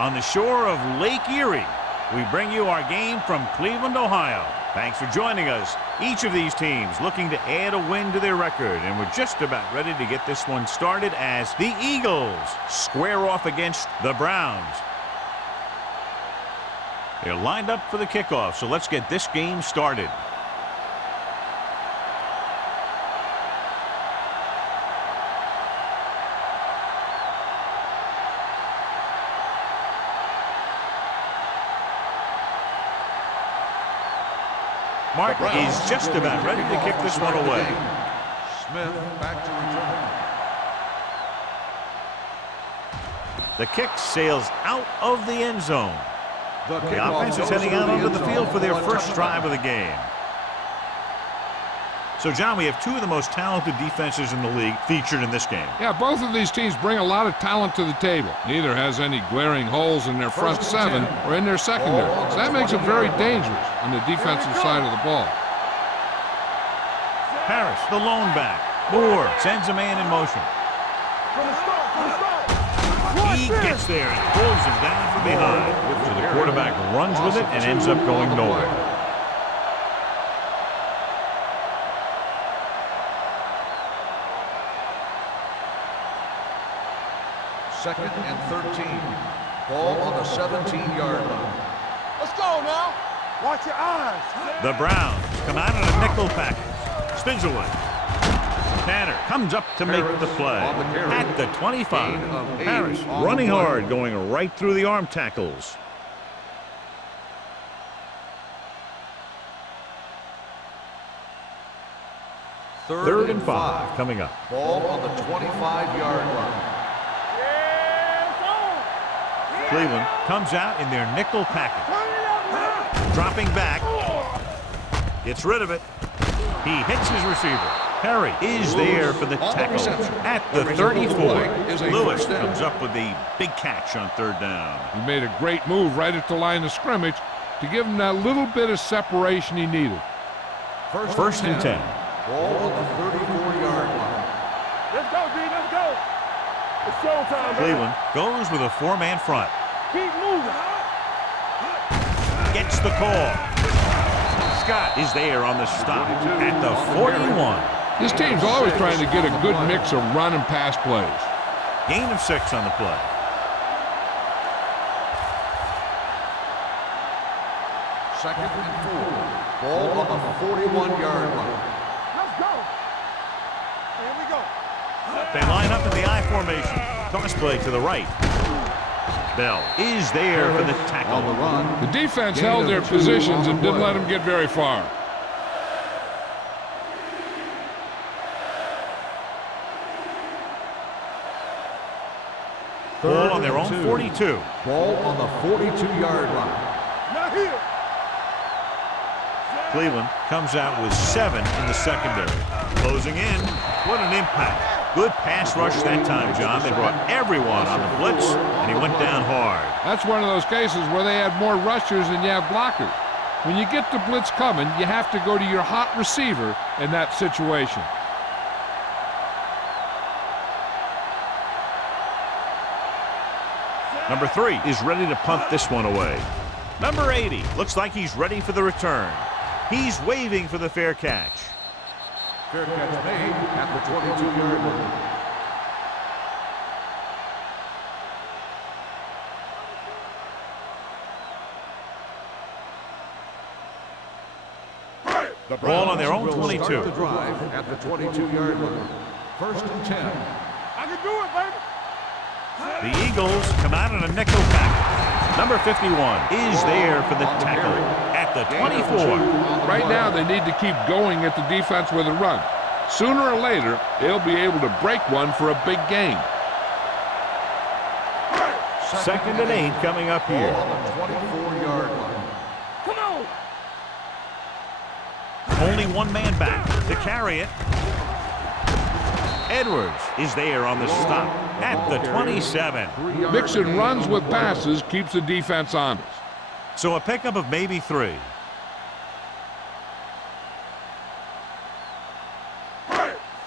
On the shore of Lake Erie, we bring you our game from Cleveland, Ohio. Thanks for joining us. Each of these teams looking to add a win to their record, and we're just about ready to get this one started as the Eagles square off against the Browns. They're lined up for the kickoff, so let's get this game started. Martin is just about ready to kick this one away. Smith back to return. The kick sails out of the end zone. The offense is heading out onto the field for their first drive of the game. So, John, we have two of the most talented defenses in the league featured in this game. Yeah, both of these teams bring a lot of talent to the table. Neither has any glaring holes in their front seven or in their secondary. So that makes it very dangerous on the defensive side of the ball. Harris, the lone back. Moore sends a man in motion. He gets there and pulls him down from behind. So the quarterback runs with it and ends up going nowhere. Second and 13. Ball on the 17-yard line. Let's go now. Watch your eyes. The Browns come out in a nickel package. Spins away. Tanner comes up to make the play. At the 25. Harris running hard, going right through the arm tackles. Third and 5 coming up. Ball on the 25-yard line. Cleveland comes out in their nickel package. Dropping back. Gets rid of it. He hits his receiver. Perry is there for the tackle at the 34. Lewis comes up with the big catch on third down. He made a great move right at the line of scrimmage to give him that little bit of separation he needed. First and 10. Ball on the 34-yard line. Let's go, D. Let's go. It's showtime, baby. Cleveland goes with a four-man front. Keep moving. Gets the call. Scott is there on the stop at the 41. This team's always trying to get a good mix of run and pass plays. Gain of 6 on the play. Second and 4. Ball on the 41-yard line. Let's go. Here we go. They line up in the I formation. Toss play to the right. Bell is there for the tackle. On the run. The defense held their positions and didn't let them get very far. Ball on their own 42. Ball on the 42-yard line. Not here. Cleveland comes out with 7 in the secondary. Closing in. What an impact. Good pass rush that time, John. They brought everyone on the blitz, and he went down hard. That's one of those cases where they had more rushers than you have blockers. When you get the blitz coming, you have to go to your hot receiver in that situation. Number 3 is ready to punt this one away. Number 80 looks like he's ready for the return. He's waving for the fair catch. Fair catch made at the 22-yard line. The ball on their own 22. Start the drive at the 22-yard line. First and 10. I can do it, baby. The Eagles come out in a nickel package. Number 51 is there for the tackle at the 24. Right now, they need to keep going at the defense with a run. Sooner or later, they'll be able to break one for a big gain. Second and 8 coming up here. On the 24-yard line. Come on. Only one man back to carry it. Edwards is there on the stop at the 27. Mixing runs with passes keeps the defense honest. So a pickup of maybe 3.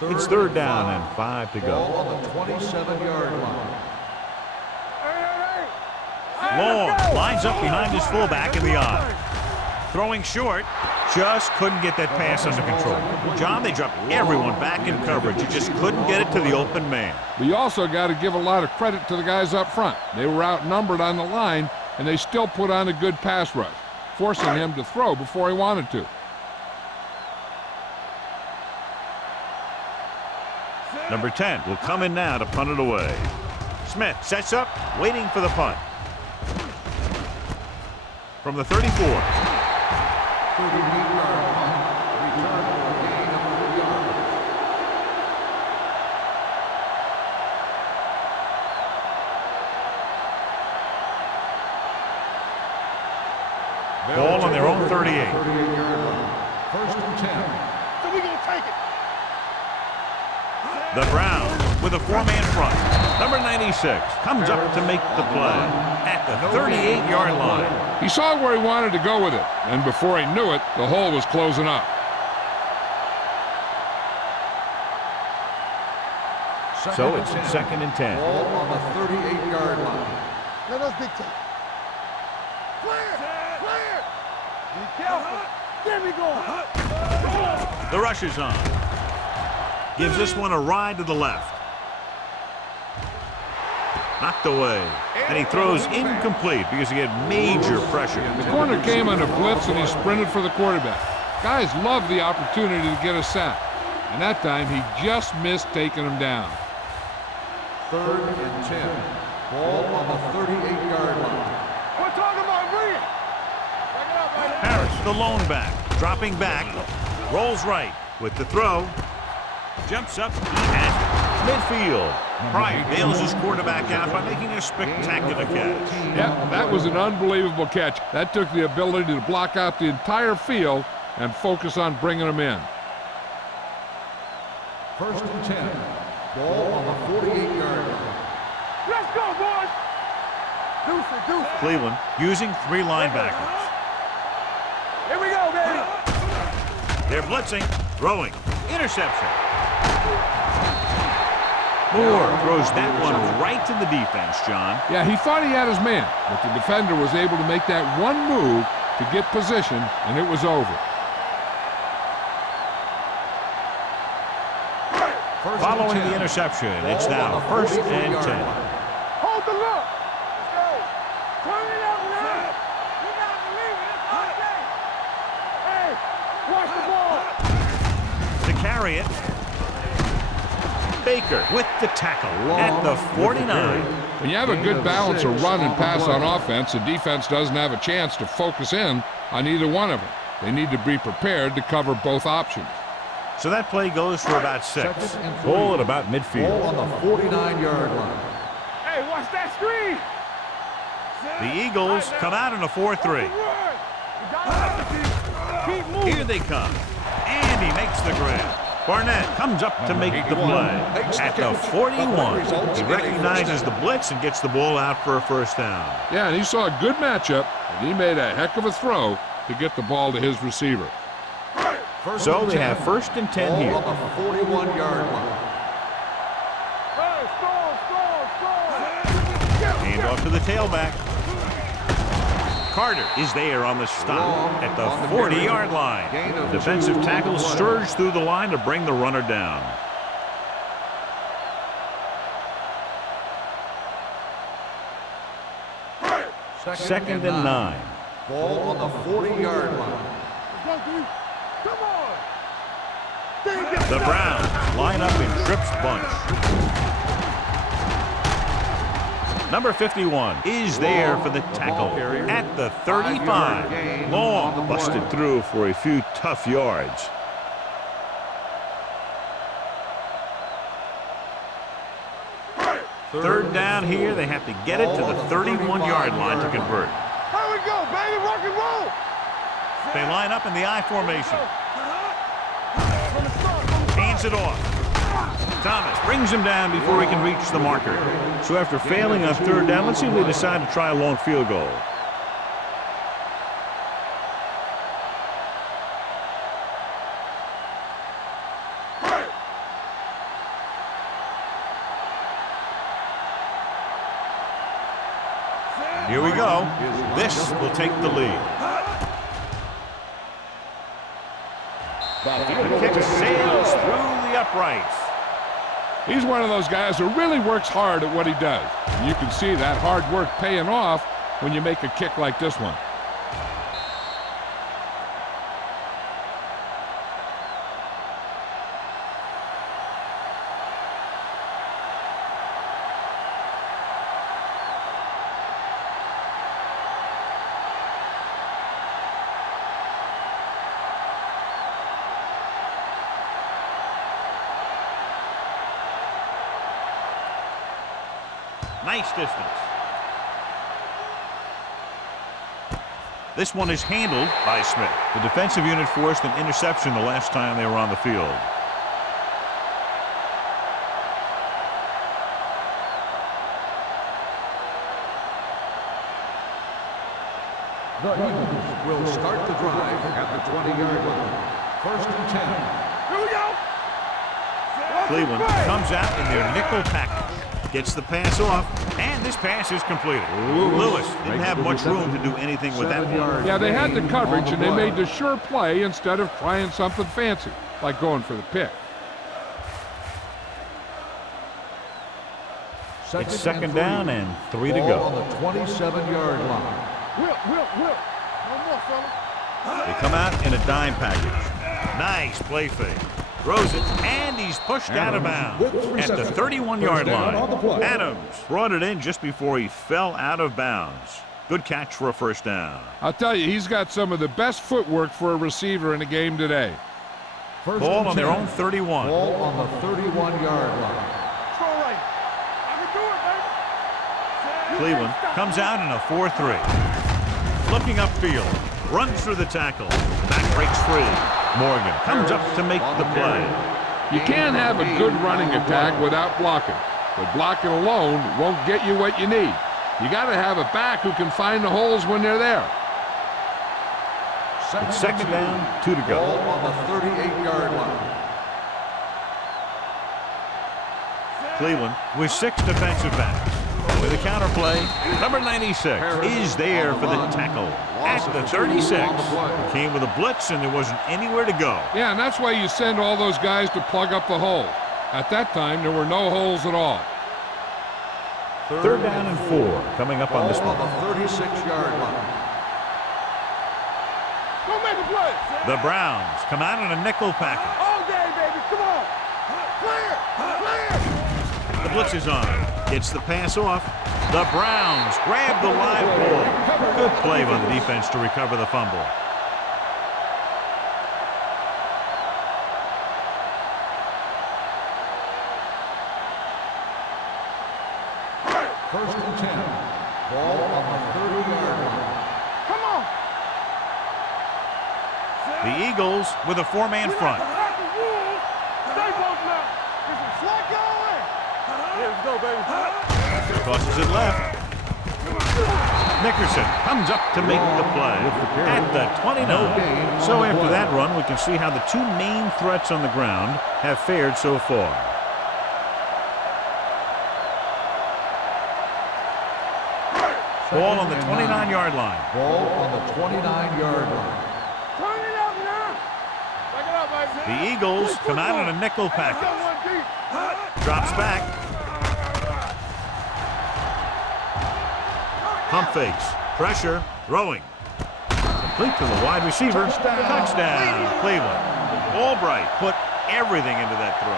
It's third down and 5 to Ball go. on the 27-yard line. Hey, hey, hey. Long lines up behind his fullback in the eye. Throwing short. Just couldn't get that pass under control. John, they dropped everyone back in coverage. You just couldn't get it to the open man. But you also got to give a lot of credit to the guys up front. They were outnumbered on the line, and they still put on a good pass rush, forcing him to throw before he wanted to. Number 10 will come in now to punt it away. Smith sets up, waiting for the punt. From the 34. 38-yard punt. Return for a gain of 3 yards. Ball on their own 38. 38-yard line. First and 10. So we gonna take it. The Browns with a 4-man front. Number 96 comes up to make the play at the 38-yard line. He saw where he wanted to go with it, and before he knew it, the hole was closing up. So it's second and 10. Ball on the 38-yard line. Let us dictate. Clear! Clear! Be careful. There we go. The rush is on. Gives this one a ride to the left. Knocked away. And he throws incomplete because he had major pressure. The corner came on a blitz, and he sprinted for the quarterback. Guys love the opportunity to get a sack, and that time he just missed taking him down. Third and 10. Ball on the 38-yard line. We're talking about Reed. Back it up, right Harris, the lone back, dropping back, rolls right with the throw. Jumps up, he has it. Midfield. Bryant bails his quarterback out by making a spectacular catch. Yep, that was an unbelievable catch. That took the ability to block out the entire field and focus on bringing them in. First and 10. Ball on the 48-yard line. Let's go, boys. Deuce it, deuce it. Cleveland using 3 linebackers. Here we go, baby. They're blitzing, throwing, interception. Moore throws that one right to the defense, John. Yeah, he thought he had his man, but the defender was able to make that one move to get position, and it was over. Following the interception, it's now first and 10. Hold the look. Let's go. Turn it up now. You gotta believe it. It's our day. Hey, watch the ball. To carry it, Baker with the tackle at the 49. When you have a good balance of run and pass on offense, the defense doesn't have a chance to focus in on either one of them. They need to be prepared to cover both options. So that play goes for about 6. Ball at about midfield. Ball on the 49-yard line. Hey, watch that screen. The Eagles come out in a 4-3. Keep moving. Here they come. And he makes the grab. Barnett comes up to make the play at the 41. He recognizes the blitz and gets the ball out for a first down. Yeah, and he saw a good matchup, and he made a heck of a throw to get the ball to his receiver. So they have first and 10 here. Ball on the 41-yard line. Hey, score. Hand off to the tailback. Carter is there on the stop at the 40-yard line. Defensive tackle surged through the line to bring the runner down. Second and 9. Ball on the 40-yard line. Come on. The Browns line up in Tripp's bunch. Number 51 is there for the tackle at the 35. Long busted through for a few tough yards. Third down here. They have to get it to the 31-yard line to convert. Here we go, baby. Rock and roll. They line up in the I formation. Hands it off. Thomas brings him down before he can reach the marker. So after failing on third down, let's see if they decide to try a long field goal. Here we go. This will take the lead. The kick sails through the uprights. He's one of those guys who really works hard at what he does. And you can see that hard work paying off when you make a kick like this one. Nice distance. This one is handled by Smith. The defensive unit forced an interception the last time they were on the field. The Eagles will start the drive at the 20-yard line. 1st and 10. Here we go. Cleveland comes out in their nickel package. Gets the pass off, and this pass is completed. Lewis didn't have much room to do anything with that one. Yeah, they had the coverage, and they made the sure play instead of trying something fancy, like going for the pick. It's 2nd down and 3 to go. On the 27-yard line. Whip. No more, fella. They come out in a dime package. Nice play fake. Throws it, and he's pushed out of bounds at the 31-yard line. Adams brought it in just before he fell out of bounds. Good catch for a 1st down. I'll tell you, he's got some of the best footwork for a receiver in the game today. Ball on their own 31. Ball on the 31-yard line. Throw right. I can do it, baby. Cleveland comes out in a 4-3. Looking upfield, runs through the tackle. Back breaks free. Morgan comes up to make the play. You can't have a good running attack without blocking, but blocking alone won't get you what you need. You got to have a back who can find the holes when they're there. It's 2nd down, 2 to go. Ball on the 38-yard line. Cleveland with 6 defensive backs. With a counterplay, number 96 is there for the tackle at the 36. Came with a blitz, and there wasn't anywhere to go. Yeah, and that's why you send all those guys to plug up the hole. At that time, there were no holes at all. 3rd down and 4 coming up on this one. On the 36-yard line. Go make a play. The Browns come out in a nickel package. All day, baby. Come on. Clear. The blitz is on. Gets the pass off. The Browns grab the live ball. Good play by the defense to recover the fumble. First and 10. Ball on the 30-yard line. Come on. The Eagles with a 4-man front. Stay close now. This is Flacco in. Here we go, baby. Crosses it left. Nickerson comes up to make the play at the 29. So after that run, we can see how the 2 main threats on the ground have fared so far. Ball on the 29-yard line. Ball on the 29-yard line. Turn it up now. Back it up, baby. The Eagles come out in a nickel package. Drops back. Pump fakes. Pressure. Throwing. Complete to the wide receiver. Touchdown. Cleveland. Albright put everything into that throw.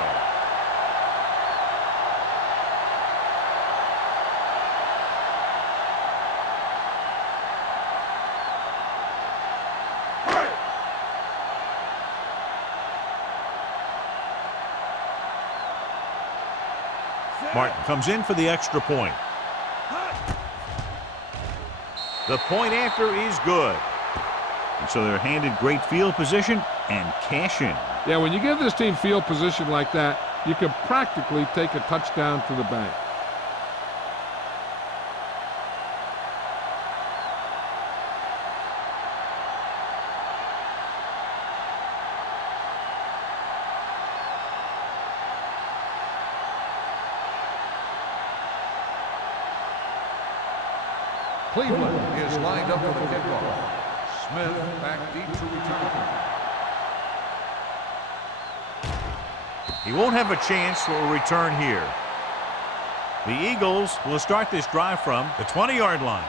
Martin comes in for the extra point. The point after is good. And so they're handed great field position and cash in. Yeah, when you give this team field position like that, you can practically take a touchdown to the bank. Cleveland is lined up for the kickoff. Smith back deep to return. He won't have a chance for a return here. The Eagles will start this drive from the 20-yard line.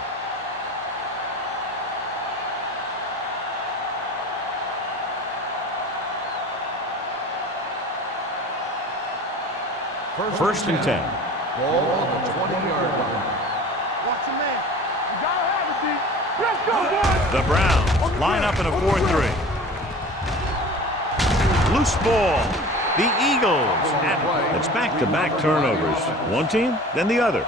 First and 10. Ball on the 20-yard line. Watch your man. You gotta have it, D. Let's go, boys. The Browns line up in a 4-3. Loose ball. The Eagles. And it's back-to-back turnovers. One team, then the other.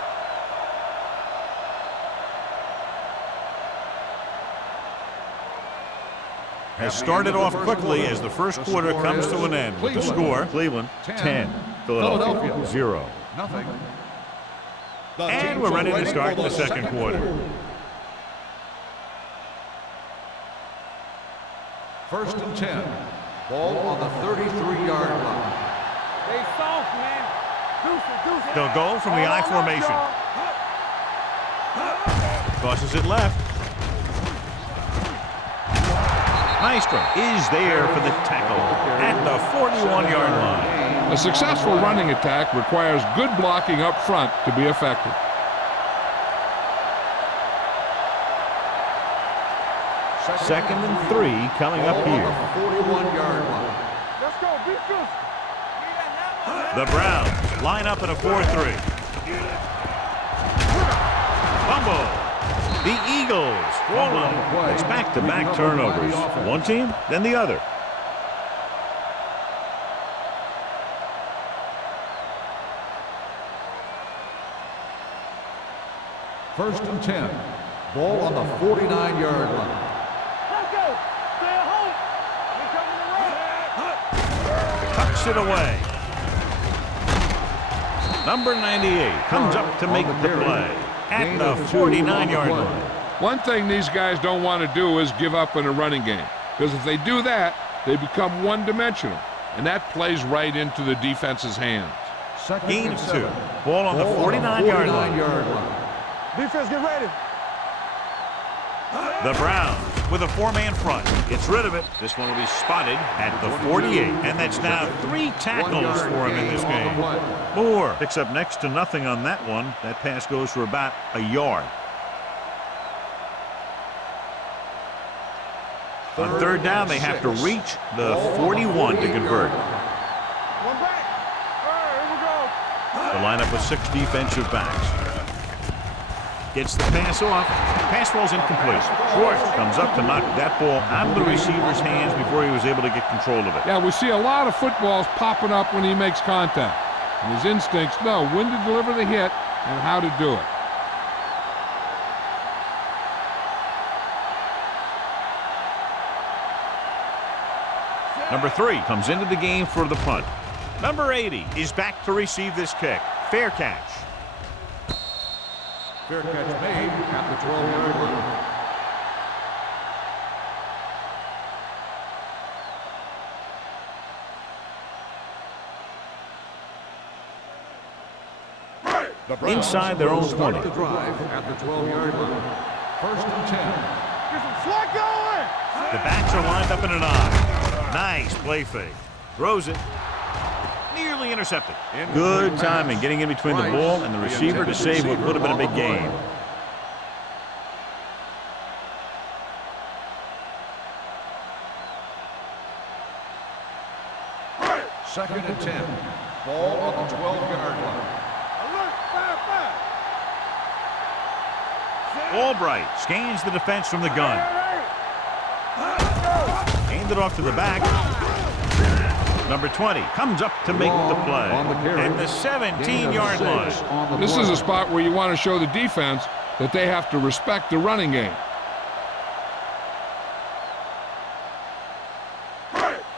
Has started off quickly as the first quarter comes to an end. With the score, Cleveland 10, Philadelphia 0. Nothing. And we're ready to start the second quarter. First and 10. Ball on the 33-yard line. Stay soft, man. Deuce it. They'll go from the I formation. Tosses it left. Nystrom is there for the tackle at the 41-yard line. A successful running attack requires good blocking up front to be effective. Second and 3 coming up here. 41-yard line. Let's go, beat this. The Browns line up in a 4-3. Fumble. The Eagles rolling. It's back-to-back turnovers. One team, then the other. First and 10. Ball on the 49-yard line. Let's go. Stay at home. We're coming to run. Tucks it away. Number 98 comes up to make the play at the 49-yard line. One thing these guys don't want to do is give up in a running game, because if they do that, they become one-dimensional, and that plays right into the defense's hands. Gain of 2. Ball on the 49-yard line. Defense, get ready. The Browns with a 4-man front. Gets rid of it. This one will be spotted at the 48. And that's now 3 tackles for him in this game. Moore picks up next to nothing on that one. That pass goes for about a yard. On third down, they have to reach the 41 to convert. One back. All right, here we go. The lineup with 6 defensive backs. Gets the pass off. Pass falls incomplete. Schwartz comes up to knock that ball out of the receiver's hands before he was able to get control of it. Yeah, we see a lot of footballs popping up when he makes contact. And his instincts know when to deliver the hit and how to do it. Number 3 comes into the game for the punt. Number 80 is back to receive this kick. Fair catch. Fair catch made at the 12-yard line. Inside their own 20. Start the drive at the 12-yard line. First and 10. Get some slack going. The backs are lined up in an I. Nice play fake. Throws it. Nearly intercepted. Good timing getting in between the ball and the receiver to save what would have been a big gain. Second and 10. Ball on the 12-yard line. Alert, fire. Albright scans the defense from the gun. Hand it off to the back. Number 20 comes up to make the play at the 17-yard line. This is a spot where you want to show the defense that they have to respect the running game.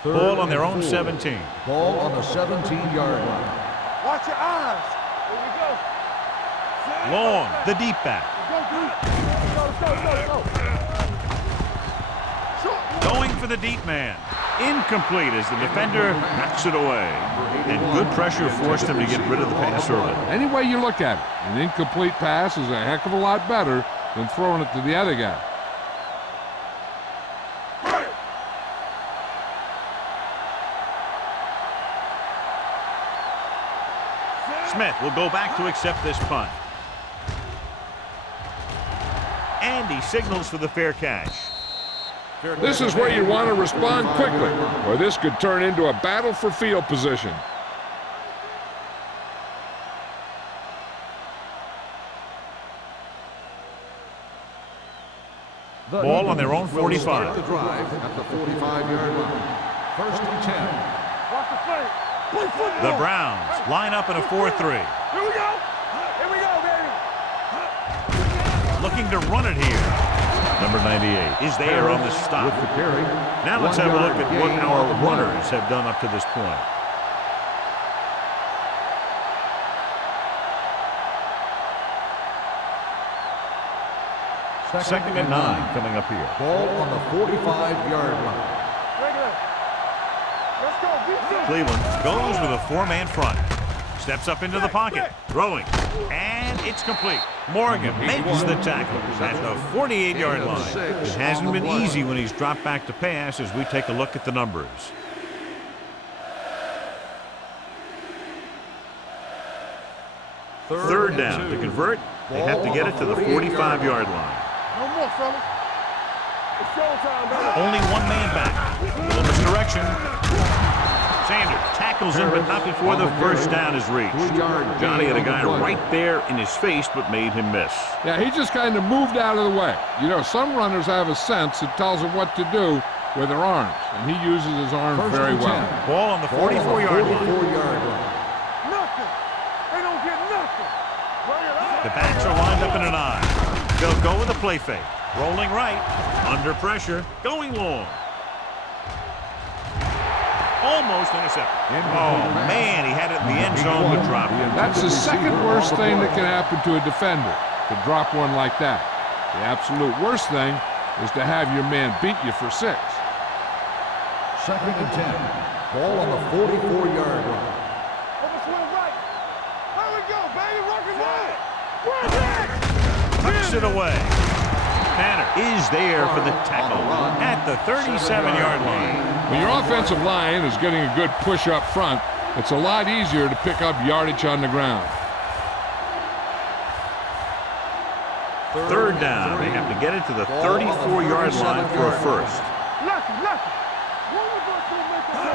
Ball on their own 17. Ball on the 17-yard line. Watch your eyes. Here we go. Long, the deep back. Let's go. Going for the deep man. Incomplete as the defender knocks it away. And good pressure forced him to get rid of the pass early. Any way you look at it, an incomplete pass is a heck of a lot better than throwing it to the other guy. Smith will go back to accept this punt. And he signals for the fair catch. This is where you want to respond quickly, or this could turn into a battle for field position. Ball on their own 45. The drive at the 45-yard line. First and 10. Watch the play. Play football. The Browns line up in a 4-3. Here we go. Here we go, baby. Looking to run it here. Number 98 is there on the stop. With the carry. Now let's have a look at what our runners have done up to this point. Second and 9 coming up here. Ball on the 45-yard line. Regular. Let's go. Beat Cleveland goes with a 4-man front. Steps up into the pocket. Throwing. And it's complete. Morgan makes the tackle at the 48-yard line. It hasn't been easy when he's dropped back to pass as we take a look at the numbers. Third down to convert. They have to get it to the 45-yard line. No more, fellas. It's showtime, baby. Only one man back. A little misdirection. Sanders tackles him, but not before the first down is reached. Johnny had a guy right there in his face, but made him miss. Yeah, he just kind of moved out of the way. You know, some runners have a sense that tells them what to do with their arms, and he uses his arms very well. Ball on the 44-yard line. Nothing. They don't get nothing. Bring it up. The backs are lined up in an I. They'll go with a play fake. Rolling right. Under pressure. Going long. Almost intercepted. Oh, man, he had it in the end zone but dropped it. That's the second worst thing that can happen to a defender, to drop one like that. The absolute worst thing is to have your man beat you for 6. Second and 10. Ball on the 44-yard line. Overswing right. There we go, baby. Rock and roll. Run back. Tucks it away. Tanner is there for the tackle at the 37-yard line. When your offensive line is getting a good push up front, it's a lot easier to pick up yardage on the ground. Third down. They have to get it to the 34-yard line for a first.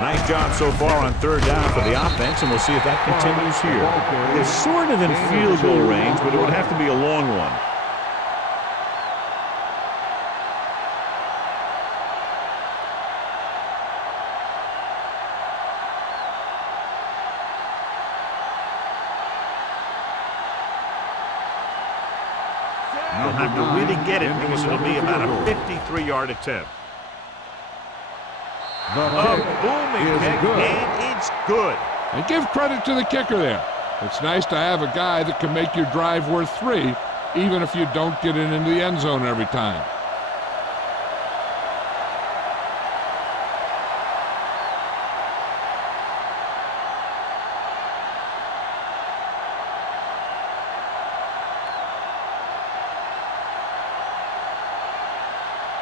Nice job so far on third down for the offense, and we'll see if that continues here. It's sort of in field goal range, but it would have to be a long one. You'll have to really get it because it'll be about a 53-yard attempt. A booming kick, and it's good. And give credit to the kicker there. It's nice to have a guy that can make your drive worth 3, even if you don't get it into the end zone every time.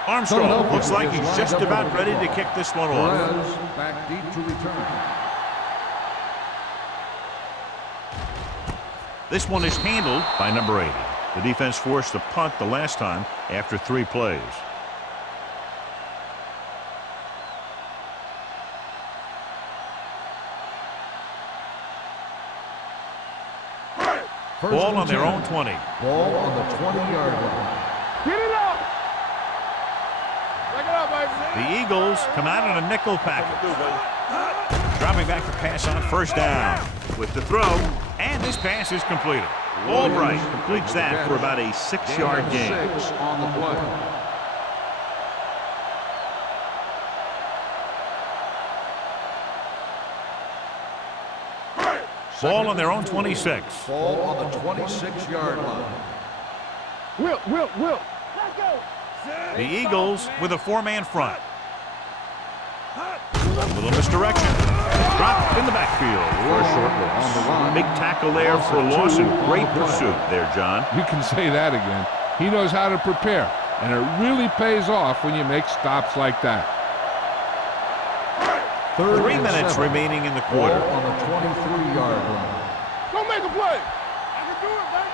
Armstrong looks like he's just about ready to kick this one off. Back deep to return. This one is handled by number 80. The defense forced a punt the last time after 3 plays. Ball on their own 20. Ball on the 20-yard line. Get it up. Back it up, baby. The Eagles come out in a nickel package. Dropping back to pass on first down. With the throw, and this pass is completed. Albright completes that for about a 6-yard gain. 6 on the play. Ball on their own 26. Ball on the 26-yard line. Wilt. Let's go. The Eagles with a 4-man front. A little misdirection. Dropped in the backfield for a short loss. Big tackle there for a loss and great pursuit there, John. You can say that again. He knows how to prepare, and it really pays off when you make stops like that. 3 minutes remaining in the quarter. Ball on the 23-yard line. Go make a play. I can do it, baby.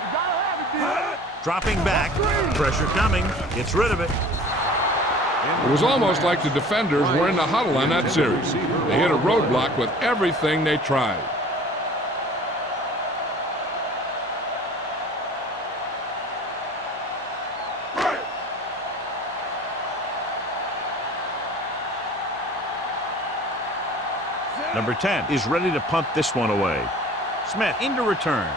You gotta have it, D. Dropping back. Pressure coming. Gets rid of it. It was almost like the defenders were in the huddle on that series. They hit a roadblock with everything they tried. Number 10 is ready to punt this one away. Smith into return.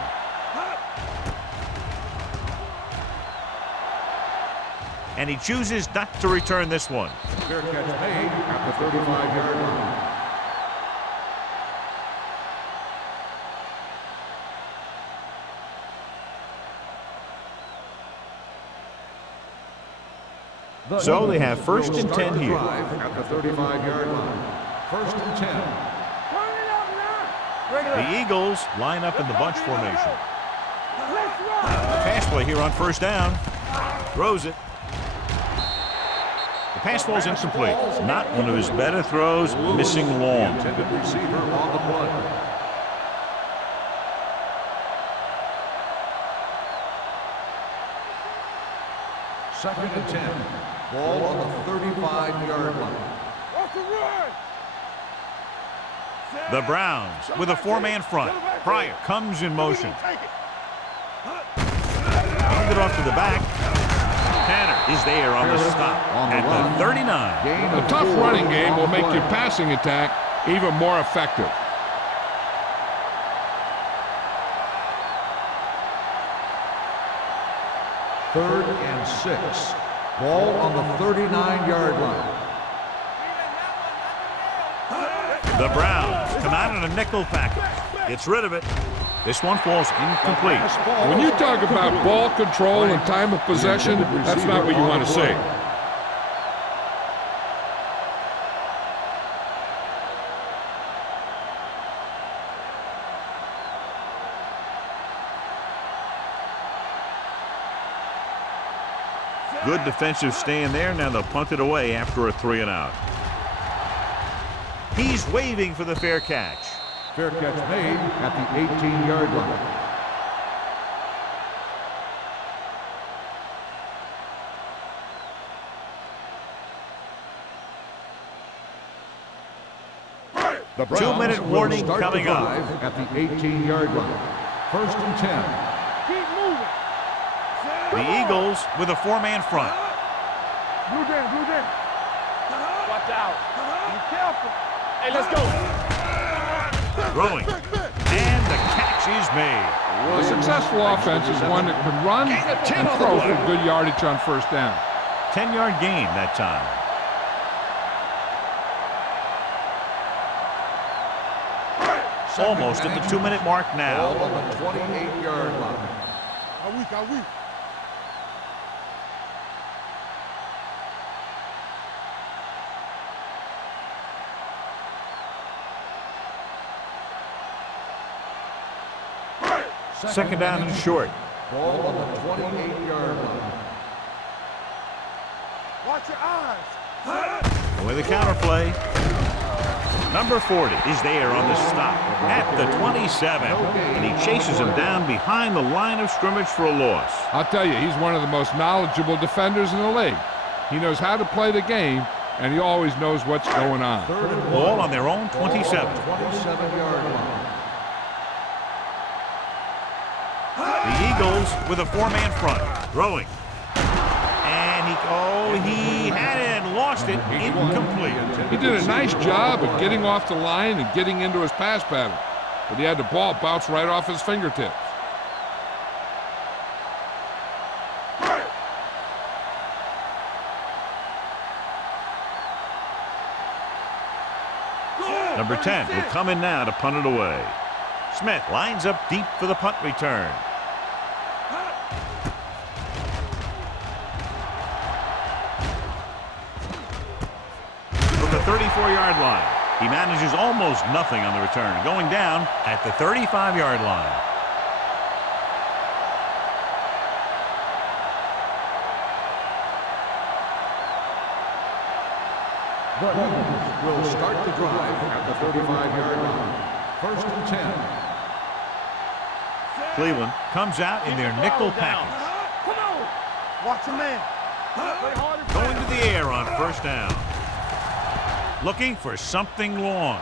And he chooses not to return this one. Fair catch made at the 35-yard line. So they have first and 10 here. At the 35-yard line. First and 10. Turn it up now. The Eagles line up in the bunch formation. Let's run. Pass play here on first down. Throws it. The pass ball's incomplete. Not one of his better throws, missing long. Intended receiver on the play. Second and 10. Ball on the 35-yard line. What's the run? The Browns with a four-man front. Pryor comes in motion. Take it. Hand it off to the back. Tanner is there on the stop at the 39. A tough running game will make your passing attack even more effective. Third and 6. Ball on the 39-yard line. The Browns come out in a nickel package. Gets rid of it. This one falls incomplete. When you talk about ball control and time of possession, that's not what you want to say. Good defensive stand there. Now they'll punt it away after a 3-and-out. He's waving for the fair catch. Fair catch made at the 18-yard line. The 2-minute warning coming up. At the 18-yard line. First and 10. Keep moving. The Eagles with a four-man front. Blue down, blue down. Watch out. Be careful. Hey, let's go. Throwing. And the catch is made. A successful offense is one that can run and throw for good yardage on first down. 10-yard gain that time. Almost at the 2-minute mark now. Ball on the 28-yard line. Are weak, are weak. Second down and short. Ball on the 28-yard line. Watch your eyes. With the counter play. Number 40 is there on the stop at the 27. And he chases him down behind the line of scrimmage for a loss. I'll tell you, he's one of the most knowledgeable defenders in the league. He knows how to play the game, and he always knows what's going on. Third and Ball on their own 27. 27-yard line. The Eagles with a four-man front. Throwing. And he had it and lost it. Incomplete. He did a nice job of getting off the line and getting into his pass pattern, but he had the ball bounce right off his fingertips. Number 10 will come in now to punt it away. Smith lines up deep for the punt return. From the 34-yard line, he manages almost nothing on the return, going down at the 35-yard line. The Eagles will start the drive at the 35-yard line. First and 10. Cleveland comes out in their nickel package. Come on. Watch the man. Going to the air on first down. Looking for something long.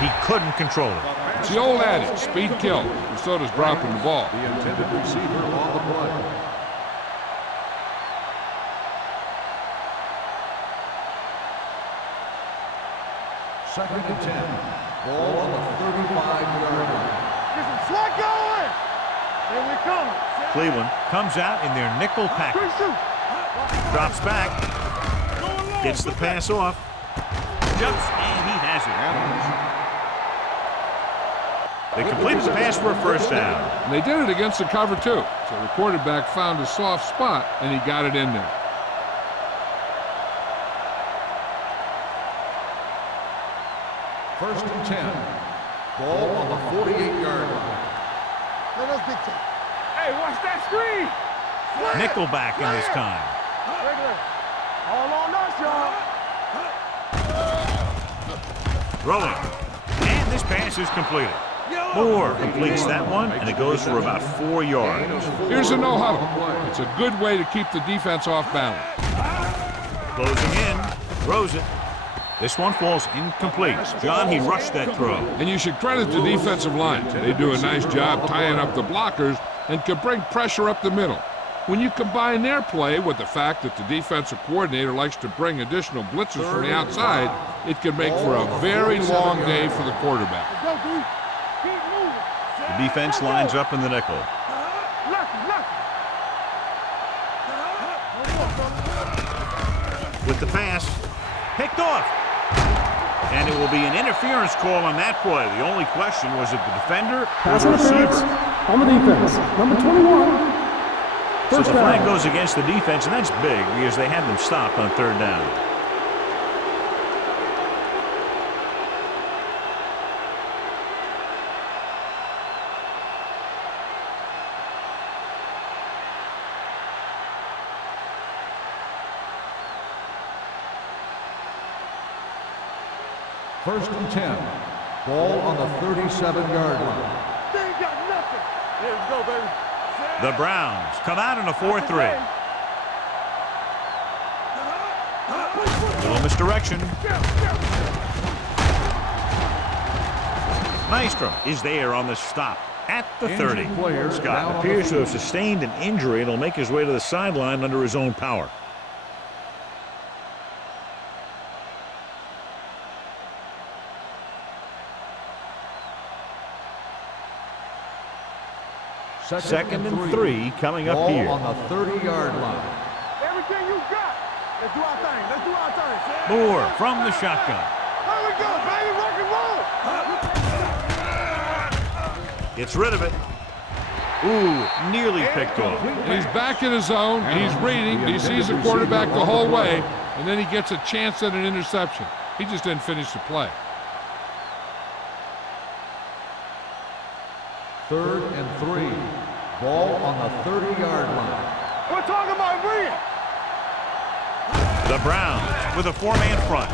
He couldn't control it. It's the old adage, speed kills, and so does dropping the ball. The intended receiver on the play. Second and 10. Ball on the 35-yard line. Get some slack going. Here we come. Cleveland comes out in their nickel package. Drops back. Gets the pass off. Jumps, and he has it. They completed the pass for a first down. And they did it against the cover, too. So the quarterback found a soft spot, and he got it in there. First and 10. Ball on the 48-yard line. Let us dictate. Hey, watch that screen. Nickelback in this time. Regular. All on us, y'all. Throwing. And this pass is completed. Moore completes that one, and it goes for about 4 yards. Here's a no-huddle. It's a good way to keep the defense off balance. Closing in. Throws it. This one falls incomplete. John, he rushed that throw. And you should credit the defensive line. They do a nice job tying up the blockers and can bring pressure up the middle. When you combine their play with the fact that the defensive coordinator likes to bring additional blitzers from the outside, it can make for a very long day for the quarterback. Go, dude. Keep moving. The defense lines up in the nickel. Lucky. With the pass, picked off. And it will be an interference call on that play. The only question was if the defender or Pass the interference receiver. on the defense. Number 21. So First the flag down. goes against the defense, and that's big because they had them stopped on third down. First and 10. Ball on the 37-yard line. They ain't got nothing. Here we go, baby. The Browns come out in a 4-3. Little misdirection. Nystrom is there on the stop at the 30. Injured player Scott down on the appears to have field. sustained an injury and will make his way to the sideline under his own power. Second and 3 coming up Ball here. on the 30-yard line. Everything you got. Let's do our thing. Moore from the shotgun. Here we go, baby. Rock and roll. Gets rid of it. Ooh, nearly picked off. And he's back in his zone. He's reading. He sees the quarterback the whole way, and then he gets a chance at an interception. He just didn't finish the play. Third and 3. Ball on the 30-yard line. We're talking about real. The Browns with a 4-man front.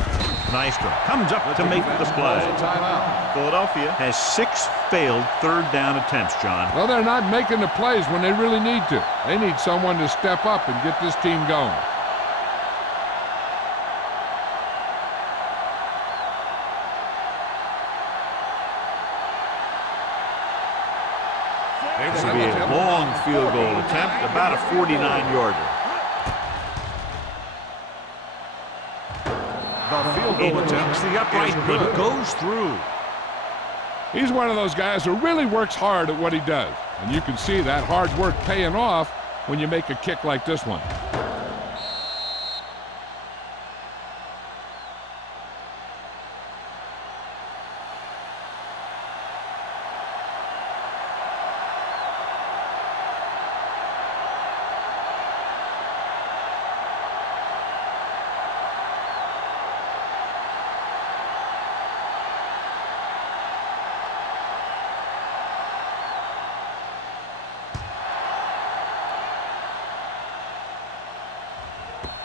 Nystrom comes up to make the play. Timeout. Philadelphia has 6 failed third down attempts, John. Well, they're not making the plays when they really need to. They need someone to step up and get this team going. This will be a long field goal attempt, about a 49-yarder. The field It goal attempt takes the upright, is but good. goes through. He's one of those guys who really works hard at what he does. And you can see that hard work paying off when you make a kick like this one.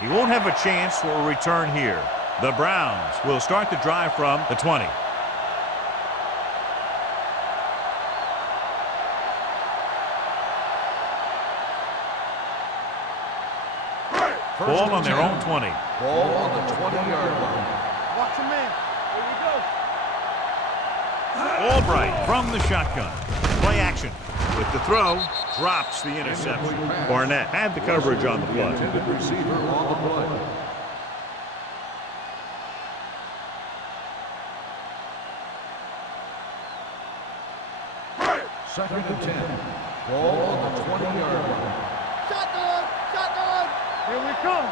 He won't have a chance for a return here. The Browns will start the drive from the 20. Ball on their own 20. Ball on the 20-yard line. Watch him in. Here we go. Albright from the shotgun. Play action. With the throw, drops the interception. Barnett had the coverage on the The play. intended receiver on the play. Second and 10. Ball on the 20-yard line. Shotgun. Shotgun. Here we come.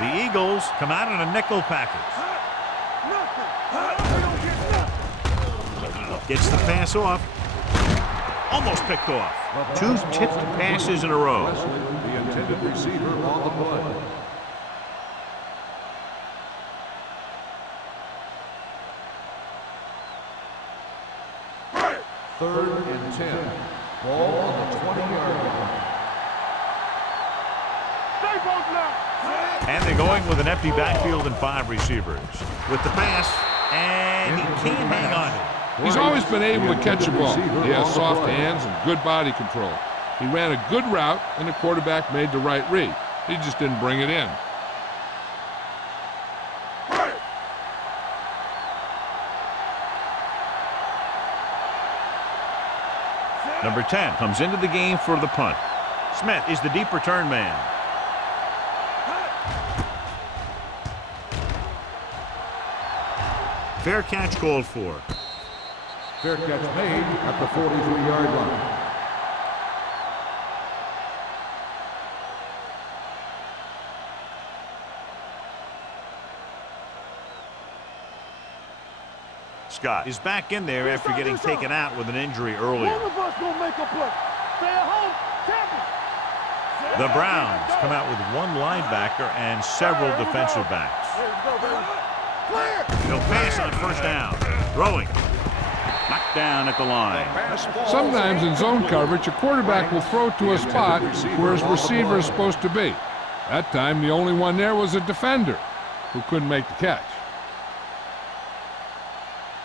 The Eagles come out in a nickel package. Nothing. We don't get nothing. Gets the pass off. Almost picked off. Two tipped passes in a row. Wesley, the intended receiver on the play. Third and 10. Ball on the 20-yard line. Stay both now. And they're going with an empty backfield and 5 receivers. With the pass, and he can't hang on to it. He's always been able to catch a ball. He has soft hands and good body control. He ran a good route, and the quarterback made the right read. He just didn't bring it in. Number 10 comes into the game for the punt. Smith is the deep return man. Fair catch called for. Fair catch made at the 43-yard line. Scott is back in there after getting taken out with an injury earlier. One of us gonna make a play. Stay at home. Tackle. The Browns come out with 1 linebacker and several defensive backs. Here we go, baby. Clear. He'll pass on first down. Throwing. Knocked down at the line. Sometimes in zone coverage, a quarterback will throw to a spot where his receiver is supposed to be. That time, the only one there was a defender who couldn't make the catch.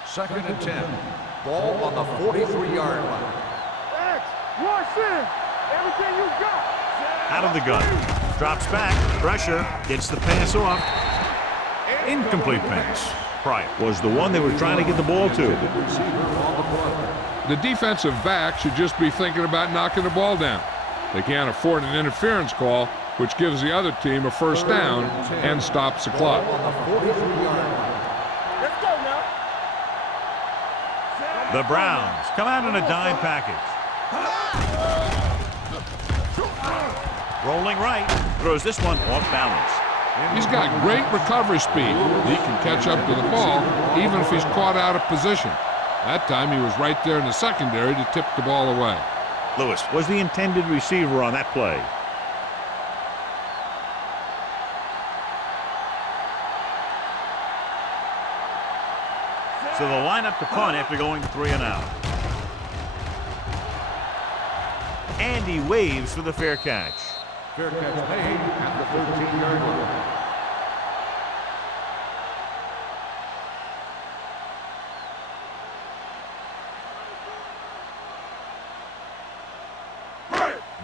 Second and 10. Ball on the 43-yard line. X. Rush in. Everything you got. Out of the gun. Drops back. Pressure. Gets the pass off. Incomplete pass. Pryor was the one they were trying to get the ball to. Receiver on the play. The defensive back should just be thinking about knocking the ball down. They can't afford an interference call, which gives the other team a first down and stops the clock. On the 43-yard line. Let's go now. The Browns come out in a dime package. Rolling right. Throws this one off balance. He's got great recovery speed. He can catch up to the ball even if he's caught out of position. That time he was right there in the secondary to tip the ball away. Lewis was the intended receiver on that play. So they'll line up to punt after going 3 and out. And he waves for the fair catch. Fair catch made at the 13-yard line.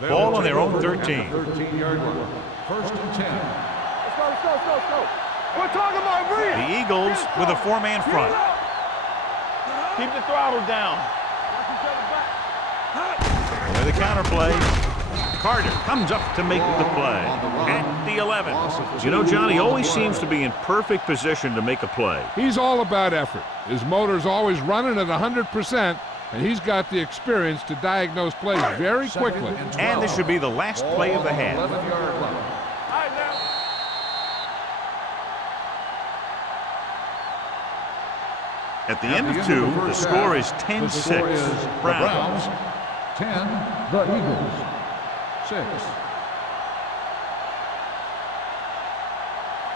Ball on their own 13. 13-yard line. First and 10. Let's go, let's go, let's go, let's go. We're talking about breathe. The Eagles with a 4-man front. Keep the throttle down. Watch each other back. With the counterplay. Carter comes up to make the play at the 11. You know, Johnny always seems to be in perfect position to make a play. He's all about effort. His motor's always running at 100%, and he's got the experience to diagnose plays very quickly. And this should be the last play of the half. 11-yard line. All right, now. At the end of 2, the score is 10-6. The score is the Browns. Browns 10, the Eagles 6.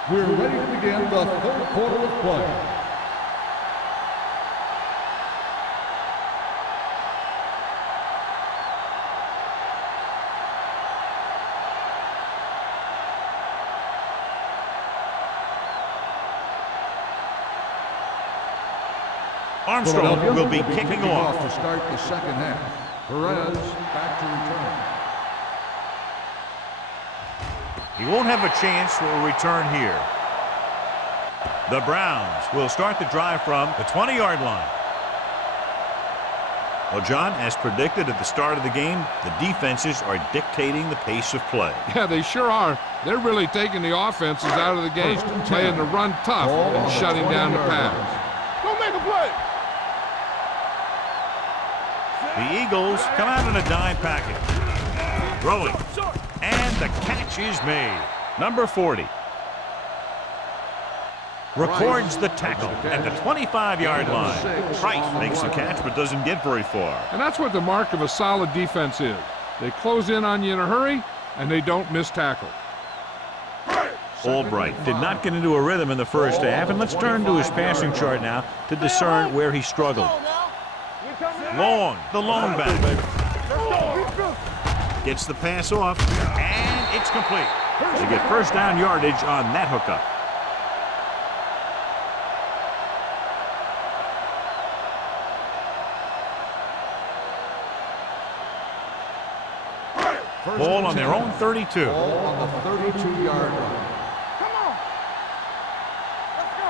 We're ready to begin the third quarter of play. Armstrong will be kicking off. To start the second half. Perez back to return. He won't have a chance for a return here. The Browns will start the drive from the 20-yard line. Well, John, as predicted at the start of the game, the defenses are dictating the pace of play. Yeah, they sure are. They're really taking the offenses out of the game, playing the run tough and shutting down the pass. Don't make a play. The Eagles come out in a dime package. Throwing. And the catch is made. Number 40. Records the tackle at the 25-yard line. Price makes the catch but doesn't get very far. And that's what the mark of a solid defense is. They close in on you in a hurry, and they don't miss tackle. Albright did not get into a rhythm in the first half, and let's turn to his passing chart now to discern where he struggled. Long, the long back. Gets the pass off, and it's complete. They get first down yardage on that hookup. Ball on their own 32. Ball on the 32-yard line. Come on. Let's go.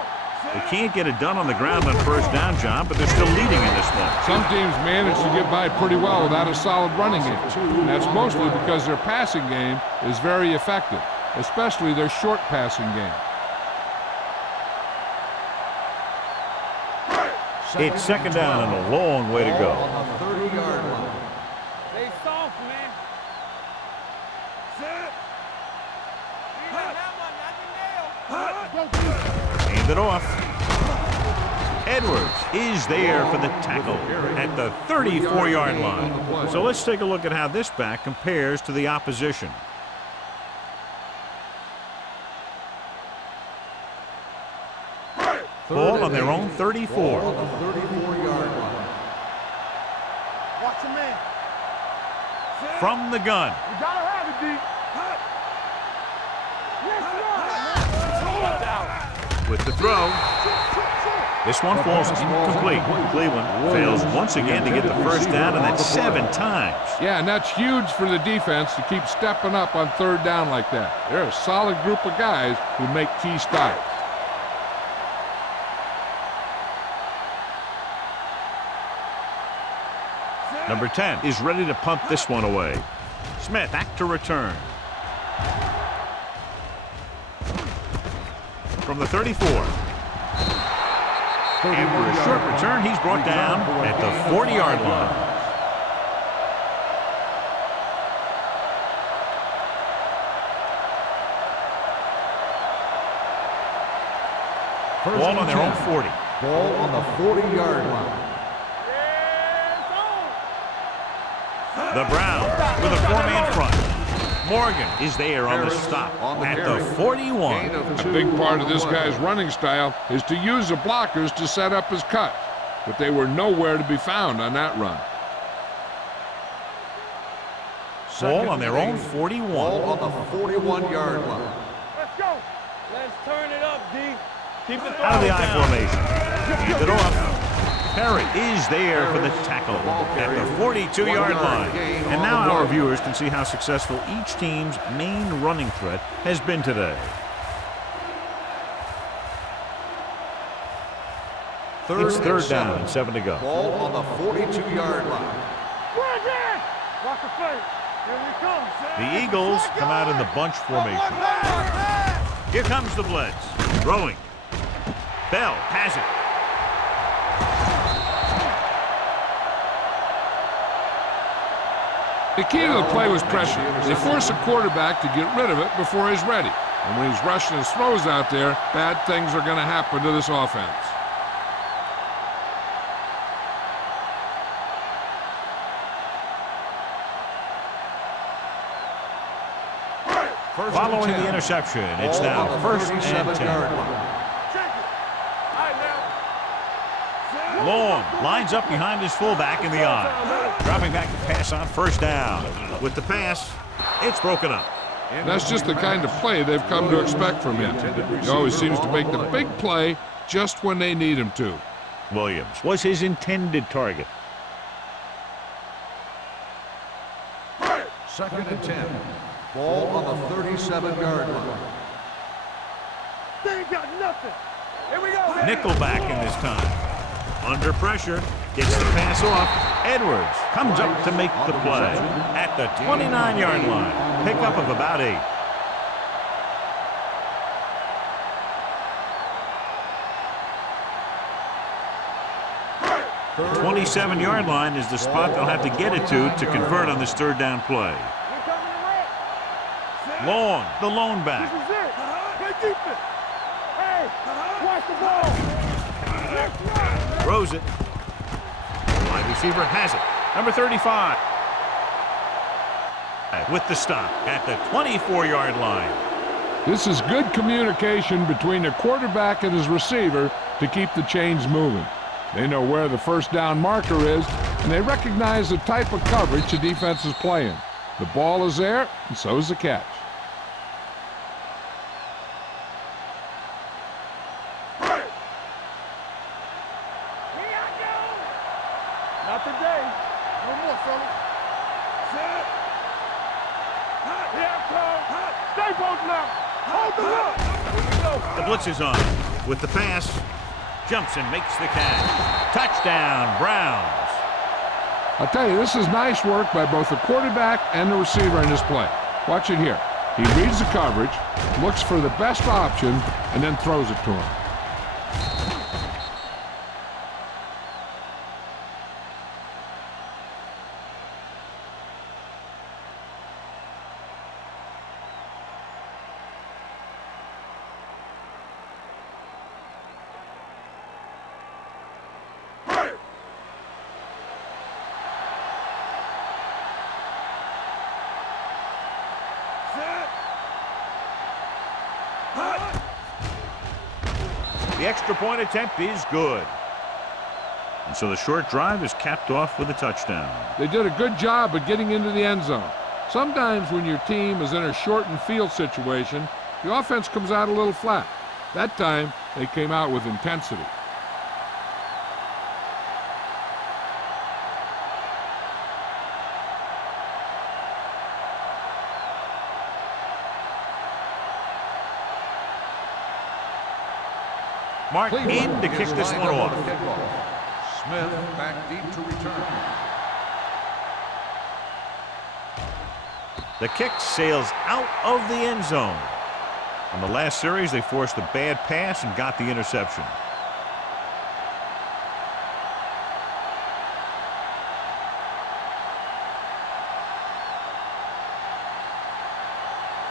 They can't get it done on the ground on first down, John, but they're still leading in this one. Some teams manage to get by pretty well without a solid running game. And that's mostly because their passing game is very effective, especially their short passing game. It's second down and a long way to go. On the 30-yard line. Stay soft, man. Hand it off. Edwards is there for the tackle at the 34-yard line. So let's take a look at how this back compares to the opposition. Ball on their own 34. On the 34-yard line. Watch your man. From the gun. You gotta have it, D. Yes, sir. With the throw. This one falls incomplete. Cleveland fails once again to get the first down, and that's 7 times. Yeah, and that's huge for the defense to keep stepping up on third down like that. They're a solid group of guys who make key stops. Number 10 is ready to punt this one away. Smith back to return. From the 34. After a short return, he's brought down at the 40-yard line. Ball on their own 40. Ball on the 40-yard line. The Browns with a 4-man front. Morgan is there on the stop at the 41. A big part of this guy's running style is to use the blockers to set up his cut, but they were nowhere to be found on that run. Ball on their own 41. Ball on the 41-yard line. Let's go. Let's turn it up, D. Keep it Out of the I formation. Hand it off. Perry is there for the tackle at the 42-yard line. And now our viewers can see how successful each team's main running threat has been today. It's third down and 7 to go. Ball on the 42-yard line. Watch the play. Here we come. The Eagles come out in the bunch formation. Here comes the blitz. Throwing. Bell has it. The key to the play was pressure. They force the quarterback to get rid of it before he's ready. And when he's rushing his throws out there, bad things are going to happen to this offense. Following the interception, it's now first and 10. Long lines up behind his fullback in the eye. Dropping back to pass on first down. With the pass, it's broken up. That's just the kind of play they've come to expect from him. He always seems to make the big play just when they need him to. Williams was his intended target. 2nd and 10. Ball on the 37-yard line. They ain't got nothing. Here we go. Nickelback in this time. Under pressure, gets the pass off. Edwards comes up to make the play at the 29-yard line. Pickup of about 8. The 27-yard line is the spot they'll have to get it to convert on this 3rd down play. Long, the lone This back. is it. Play defense. Hey, watch the ball. Next one. Throws it. Wide receiver has it. Number 35. With the stop at the 24-yard line. This is good communication between the quarterback and his receiver to keep the chains moving. They know where the 1st down marker is, and they recognize the type of coverage the defense is playing. The ball is there, and so is the catch. Not today. No more, fellas. Set. Here it comes. Stay both now. Hold the look. Here we go. The blitz is on. With the pass, jumps and makes the catch. Touchdown, Browns. I'll tell you, this is nice work by both the quarterback and the receiver in this play. Watch it here. He reads the coverage, looks for the best option, and then throws it to him. The extra point attempt is good. And so the short drive is capped off with a touchdown. They did a good job of getting into the end zone. Sometimes when your team is in a shortened field situation, the offense comes out a little flat. That time, they came out with intensity. Mark in to kick this one off. Smith back deep to return. The kick sails out of the end zone. On the last series, they forced a bad pass and got the interception.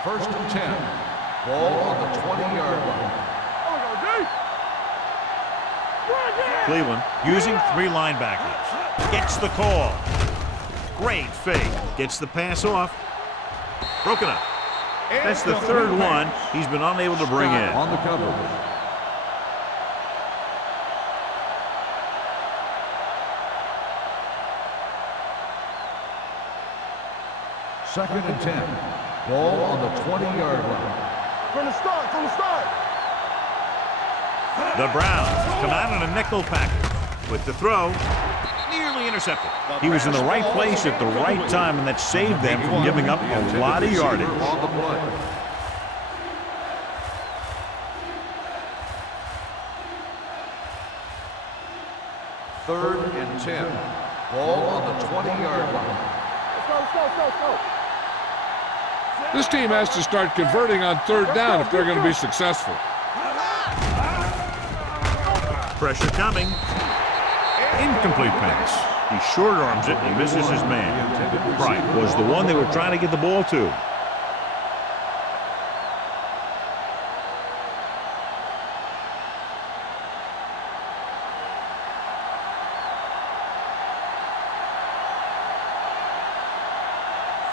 First and 10. Ball on the 20-yard line. Cleveland using 3 linebackers. Gets the call. Great fake. Gets the pass off. Broken up. That's the 3rd one he's been unable to bring in. On the cover. Second and 10. Ball on the 20-yard line. From the start, from the start. The Browns come out in a nickel package with the throw. Nearly intercepted. He was in the right place at the right time, and that saved them from giving up a lot of yardage. On the play. Third and 10. Ball on the 20-yard line. Let's go. This team has to start converting on 3rd down if they're going to be successful. Pressure coming. Incomplete pass. He short arms it and misses his man. Bright was the one they were trying to get the ball to.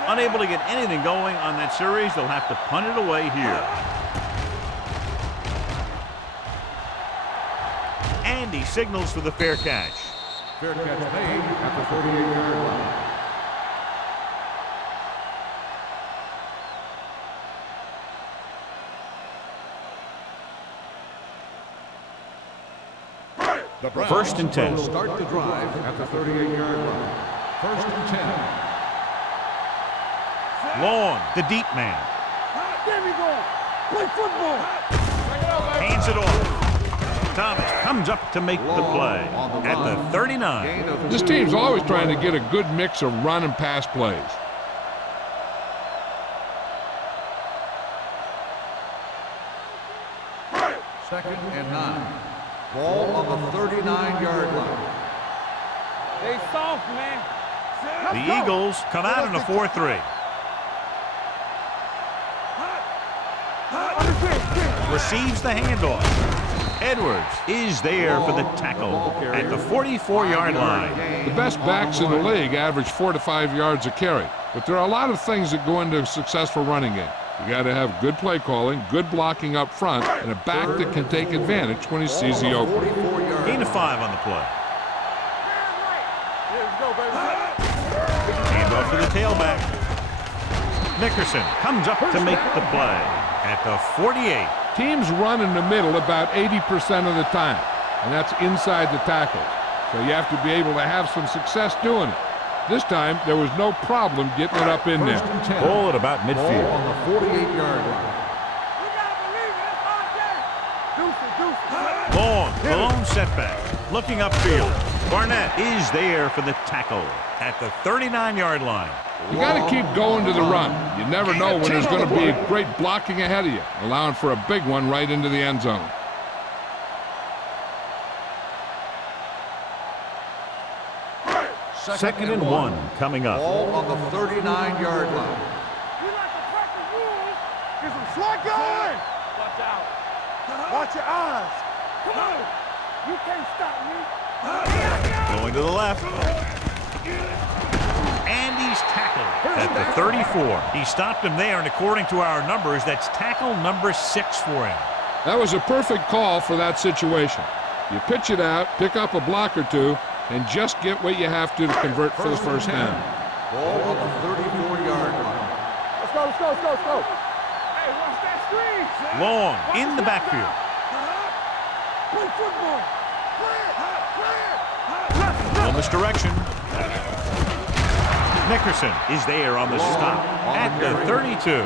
Unable to get anything going on that series, they'll have to punt it away here. And he signals for the fair catch. Fair catch made at the 38-yard line. The Browns First and 10. will start the drive at the 38-yard line. First and 10. Long, the deep man. There we go. Play football. Hands it off. Thomas comes up to make the play at the 39. This team's always trying to get a good mix of run and pass plays. Second and 9. Ball on the 39-yard line. They soft, man. The Eagles come out in a 4-3. Receives the handoff. Edwards is there for the tackle at the 44-yard line. The best backs in the league average 4 to 5 yards a carry, but there are a lot of things that go into a successful running game. You got to have good play calling, good blocking up front, and a back that can take advantage when he sees the opening. Gain of 5 on the play. Handoff to the tailback. Nickerson comes up to make the play at the 48. Teams run in the middle about 80% of the time, and that's inside the tackles. So you have to be able to have some success doing it. This time, there was no problem getting it up in there. Ball at about midfield. Ball on the 48-yard line. Long, the lone setback. Looking upfield. Barnett is there for the tackle at the 39-yard line. You got to keep going to the run. You never know when there's going to be a great blocking ahead of you, allowing for a big one right into the end zone. Second and 1 coming up. Ball on the 39-yard line. You like to crack the rules? Get some slot going. Watch out. Watch your eyes. Come on. You can't stop me. Going to the left. And he's tackled at the 34. He stopped him there, and according to our numbers, that's tackle number 6 for him. That was a perfect call for that situation. You pitch it out, pick up a block or two, and just get what you have to convert for the first down. Ball on the 34-yard line. Let's go, let's go, let's go, let's go. Hey, watch that screen. Long in the backfield. Play football. Little misdirection. Nickerson is there on the stop at the 32.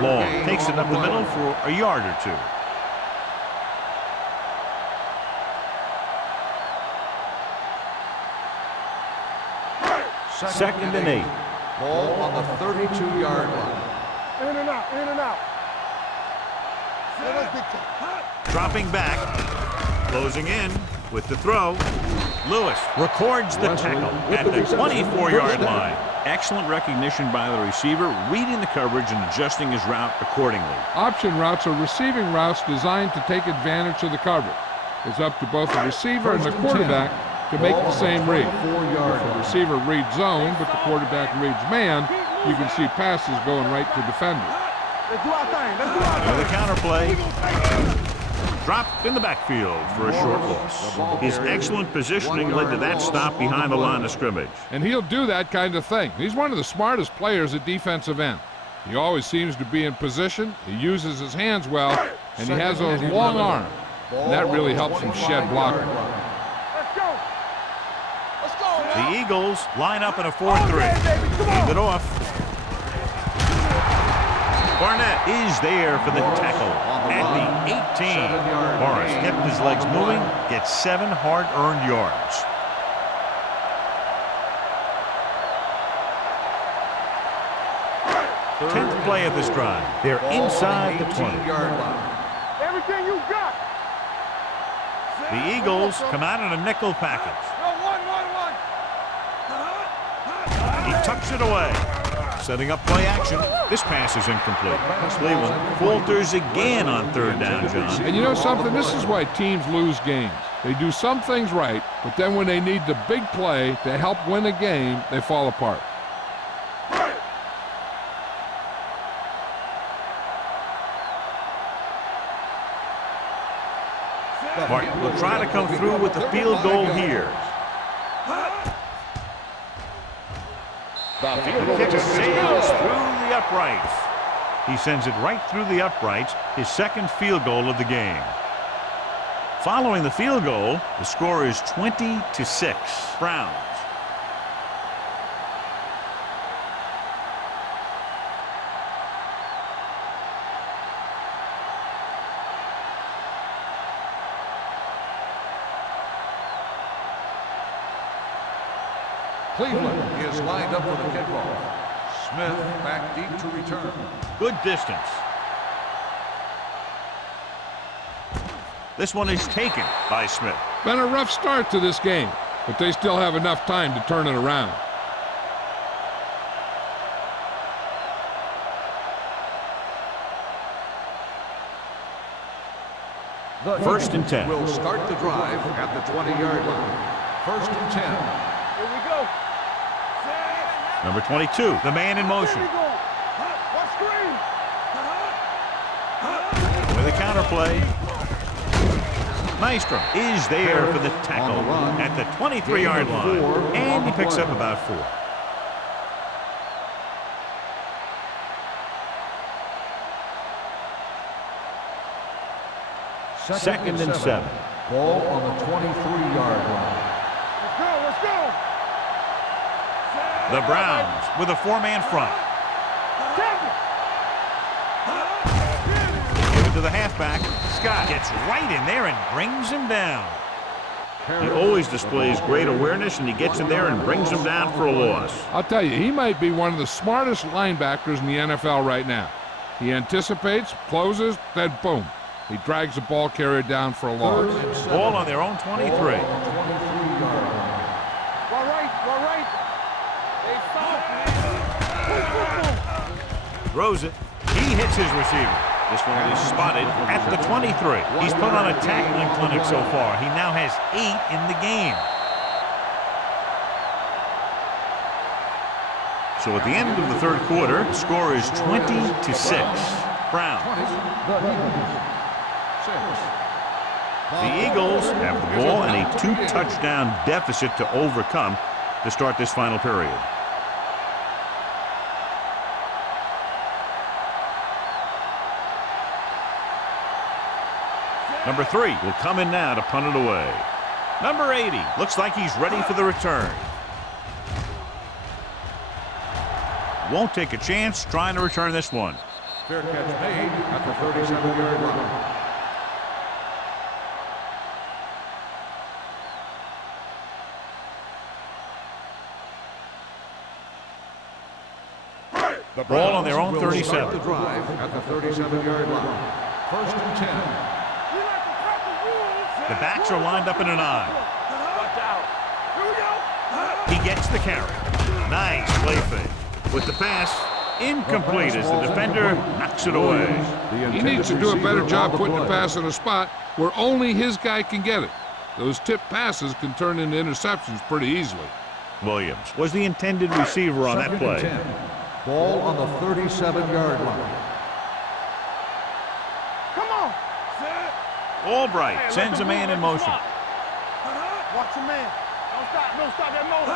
Long takes it up the middle for a yard or two. Second and 8. Ball on the 32-yard line. In and out, in and out. Dropping back. Closing in with the throw. Lewis records the tackle at the 24-yard line. Excellent recognition by the receiver, reading the coverage and adjusting his route accordingly. Option routes are receiving routes designed to take advantage of the coverage. It's up to both the receiver and the quarterback to make the same read. If the receiver reads zone, but the quarterback reads man, you can see passes going right to defenders. Let's do our thing. Let's do our thing. The counterplay. Dropped in the backfield for a short loss. His excellent positioning led to that stop behind the line of scrimmage. And he'll do that kind of thing. He's one of the smartest players at defensive end. He always seems to be in position. He uses his hands well, and he has those long arms. And that really helps him shed blocker. Let's go. Let's go, man. The Eagles line up in a 4-3. Hand it off. Barnett is there for the tackle at the 18. Morris kept his legs moving, gets 7 hard-earned yards. Tenth play of this drive. They're inside the 20. Everything you got. The Eagles come out in a nickel package. He tucks it away. Setting up play action. This pass is incomplete. Cleveland falters again on 3rd down, John. And you know something? This is why teams lose games. They do some things right, but then when they need the big play to help win a game, they fall apart. Martin will try to come through with the field goal here. The kick sails through the uprights. He sends it right through the uprights, his second field goal of the game. Following the field goal, the score is 20-6. Browns. Cleveland is lined up for the kickoff. Smith back deep to return. Good distance. This one is taken by Smith. Been a rough start to this game, but they still have enough time to turn it around. First and 10. Will start the drive at the 20-yard line. First and 10. Here we go. Number 22, the man in motion. Here we go. What screen? With a counterplay. Maestro is there for the tackle at the 23-yard line. And he picks up about 4. Second and 7. Ball on the 23-yard line. Let's go, let's go. The Browns with a 4-man front. Give it to the halfback. Scott gets right in there and brings him down. He always displays great awareness, and he gets in there and brings him down for a loss. I'll tell you, he might be one of the smartest linebackers in the NFL right now. He anticipates, closes, then boom. He drags the ball carrier down for a loss. Ball on their own 23. All right, all right. They Throws it. He hits his receiver. This one is spotted at the 23. He's put on a tackling clinic so far. He now has 8 in the game. So at the end of the third quarter, the score is 20-6. Browns. The Eagles have the ball and a 2-touchdown deficit to overcome to start this final period. Number 3 will come in now to punt it away. Number 80 looks like he's ready for the return. Won't take a chance trying to return this one. Fair catch made at the 37-yard line. The ball on their own 37. The drive at the 37-yard line. First and 10. The backs are lined up in an I. Watch out. Here we go. He gets the carry. Nice play fake. With the pass, incomplete as the defender knocks it away. He needs to do a better job putting the pass in a spot where only his guy can get it. Those tip passes can turn into interceptions pretty easily. Williams was the intended receiver on that play. Ball on the 37-yard line. Come on. Albright sends a man in motion. Watch your man. Don't stop that motion.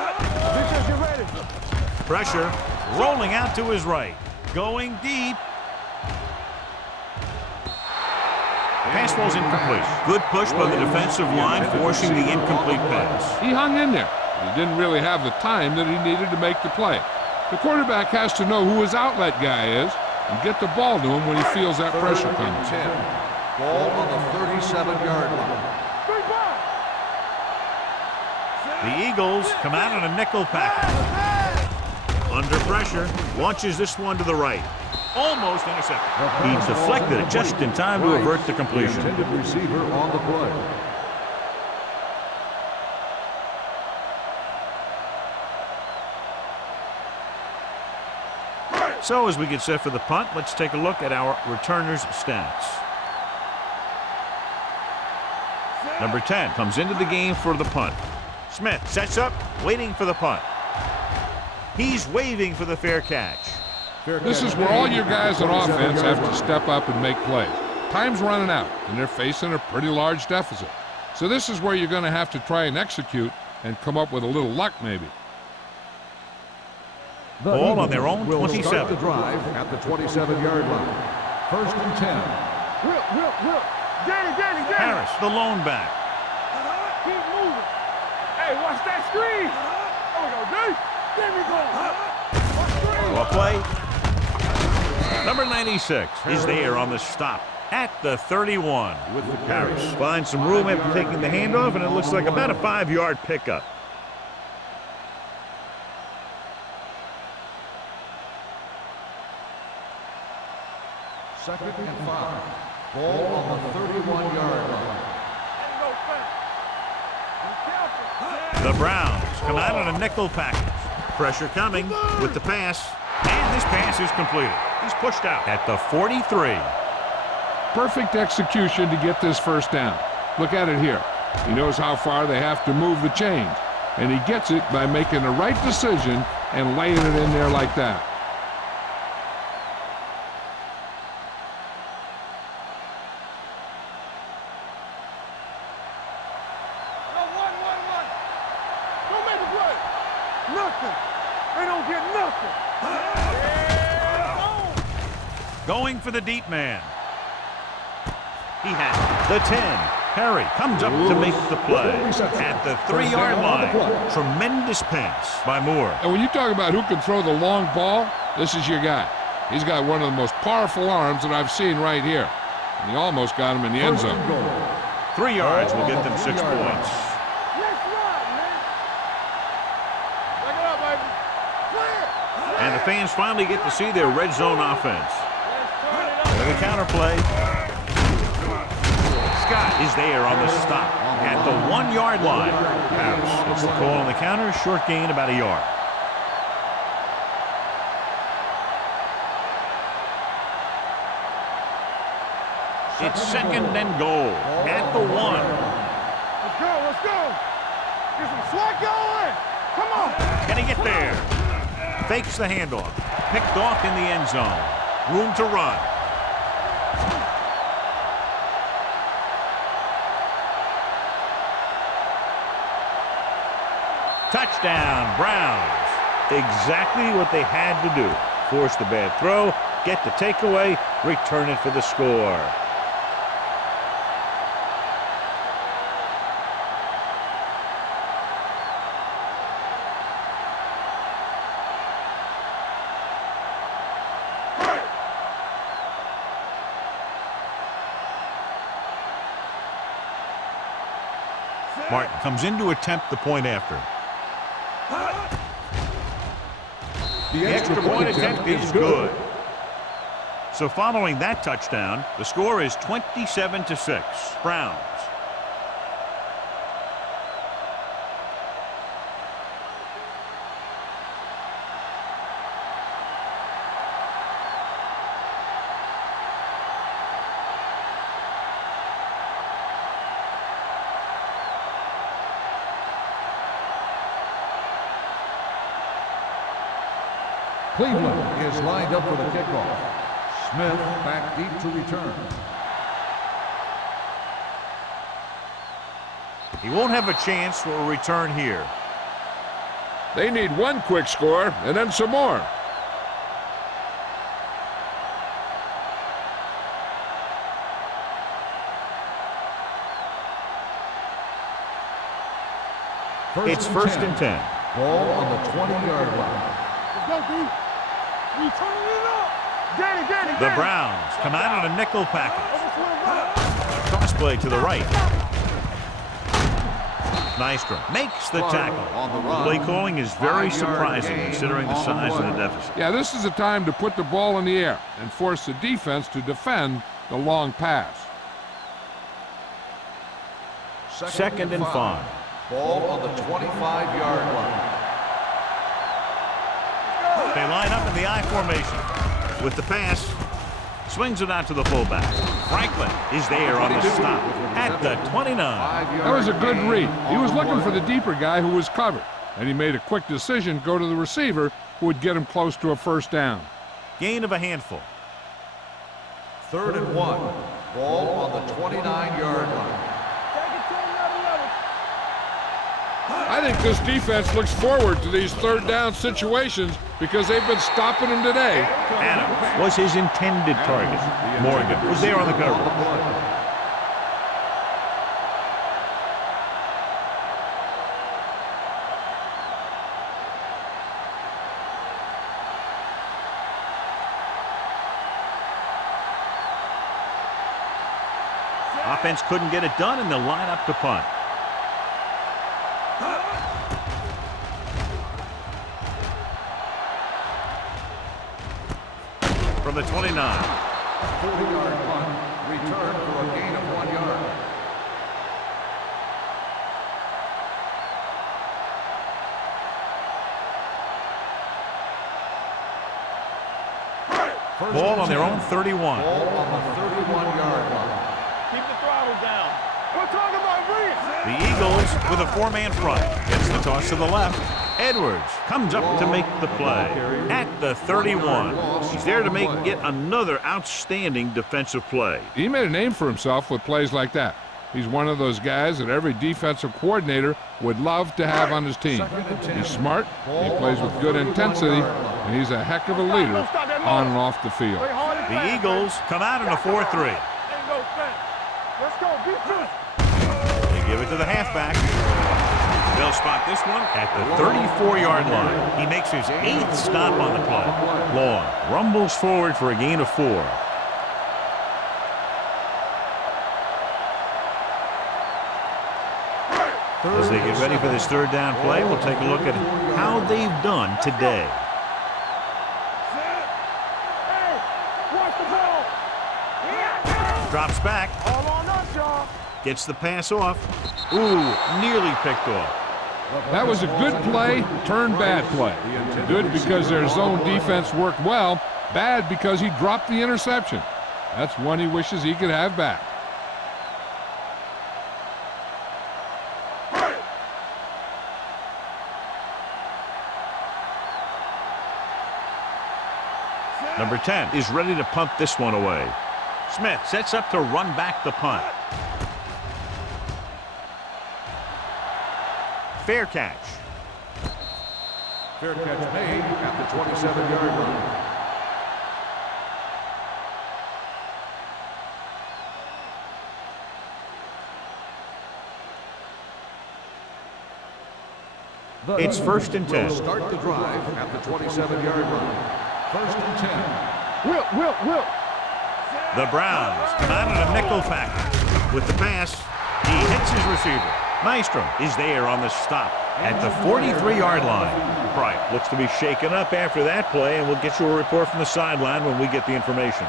Defense, get ready. Pressure rolling out to his right. Going deep. Pass ball's incomplete. Good push by the defensive line, forcing the incomplete pass. He hung in there. He didn't really have the time that he needed to make the play. The quarterback has to know who his outlet guy is and get the ball to him when he feels that pressure coming. 10. Ball on the 37-yard line. The Eagles come out in a nickel package. Under pressure, launches this one to the right. Almost intercepted. He deflected it just in time to avert the completion. The intended receiver on the play. So as we get set for the punt, let's take a look at our returners' stats. Number 10 comes into the game for the punt. Smith sets up, waiting for the punt. He's waving for the fair catch. This is where all your guys on offense have to step up and make plays. Time's running out, and they're facing a pretty large deficit. So this is where you're going to have to try and execute and come up with a little luck maybe. Ball on their own will start 27. the drive at the 27-yard line. First and 10. Whip. Danny. Harris, the lone back. Keep moving. Hey, watch that screen. There we go, D. There we go. Watch screen. Well play. Number 96 is there on the stop at the 31 with the Harris. Finds some room after taking the handoff, and it looks like about a 5-yard pickup. Second and 5. Ball on the 31-yard line. The Browns come out on a nickel package. Pressure coming with the pass, and this pass is completed. He's pushed out at the 43. Perfect execution to get this first down. Look at it here. He knows how far they have to move the chains, and he gets it by making the right decision and laying it in there like that. Don't make a play. Nothing. They don't get nothing. Going for the deep man. He has the 10. Harry comes up to make the play at the 3-yard line. Tremendous pass by Moore. And when you talk about who can throw the long ball, this is your guy. He's got one of the most powerful arms that I've seen right here. And he almost got him in the end zone. 3 yards will get them 6 points. Let's run, man. Back it up, baby. Play it. And the fans finally get to see their red zone offense. With a counter play. Scott is there on the stop at the 1-yard line. Harris gets the call on the counter, short gain about a yard. It's second and goal at the 1. Let's go. Get some swag going. Come on. Can he get there? Fakes the handoff. Picked off in the end zone. Room to run. Touchdown, Browns. Exactly what they had to do. Force the bad throw, get the takeaway, return it for the score. Martin comes in to attempt the point after. The extra point attempt is good. So following that touchdown, the score is 27-6. Browns. Cleveland is lined up for the kickoff. Smith back deep to return. He won't have a chance for a return here. They need one quick score and then some more. It's first and 10. Ball on the 20-yard line. Let's go, D. We turning it up. Danny. The Browns come out on a nickel package. Toss play to the right. Nystrom makes the tackle. The play calling is very surprising considering the size of the deficit. Yeah, this is the time to put the ball in the air and force the defense to defend the long pass. Second and 5. Ball on the 25-yard line. They line up in the I formation with the pass. Swings it out to the fullback. Franklin is there on the stop at the 29. That was a good read. He was looking for the deeper guy who was covered, and he made a quick decision to go to the receiver who would get him close to a first down. Gain of a handful. Third and 1. Ball on the 29-yard line. I think this defense looks forward to these third down situations because they've been stopping him today. Adams was his intended target. Morgan was there on the cover. Offense couldn't get it done, and they'll line up to punt. From the 29. 40-yard punt. Return for a gain of 1 yard. Ball on their own 31. Ball on the 31-yard line. Keep the throttle down. We're talking about Reese. The Eagles with a 4-man front. Gets the toss to the left. Edwards comes up to make the play at the 31. He's there to make yet another outstanding defensive play. He made a name for himself with plays like that. He's one of those guys that every defensive coordinator would love to have on his team. He's smart, he plays with good intensity, and he's a heck of a leader on and off the field. The Eagles come out in a 4-3. Let's go. Be true. They give it to the halfback. They'll spot this one at the 34-yard line. He makes his 8th stop on the play. Long rumbles forward for a gain of 4. As they get ready for this 3rd down play, we'll take a look at how they've done today. Hey, watch the ball. Drops back. All on us, y'all. Gets the pass off. Ooh, nearly picked off. That was a good play, turned bad play. Good because their zone defense worked well, bad because he dropped the interception. That's one he wishes he could have back. Number 10 is ready to punt this one away. Smith sets up to run back the punt. Fair catch. Fair catch made at the 27-yard line. It's 1st and 10. Will start the drive at the 27-yard line. 1st and 10. Will. The Browns come out in a nickel package. With the pass, he hits his receiver. Nystrom is there on the stop at the 43-yard line. Bryant looks to be shaken up after that play, and we'll get you a report from the sideline when we get the information.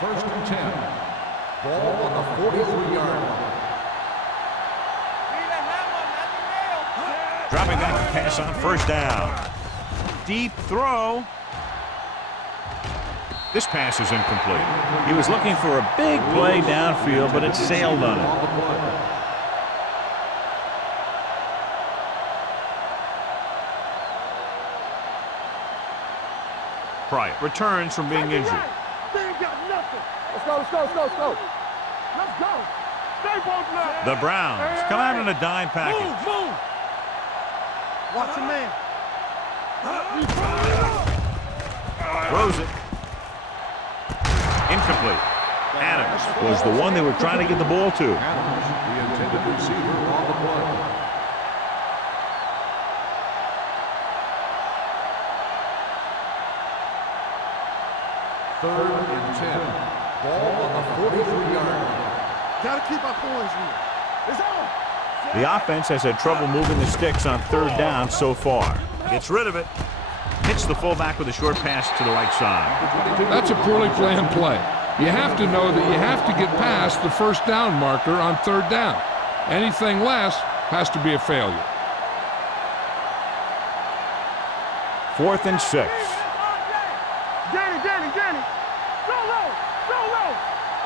First and 10. Ball on the 43-yard line. Dropping back to pass on 1st down. Deep throw. This pass is incomplete. He was looking for a big play downfield, but it sailed on it. Bryant returns from being injured. They ain't got nothing. Let's go. Let's go. Stay both left. The Browns come out in a dime package. Move. Watch the man. Throws it. Incomplete. Adams was the one they were trying to get the ball to. Adams, the intended receiver on the play. Third and 10. Ball on the 43-yard line. Gotta keep our poise here. It's on. The offense has had trouble moving the sticks on 3rd down so far. Gets rid of it. Hits the fullback with a short pass to the right side. That's a poorly planned play. You have to know that you have to get past the 1st down marker on 3rd down. Anything less has to be a failure. 4th and 6. Danny. Go low.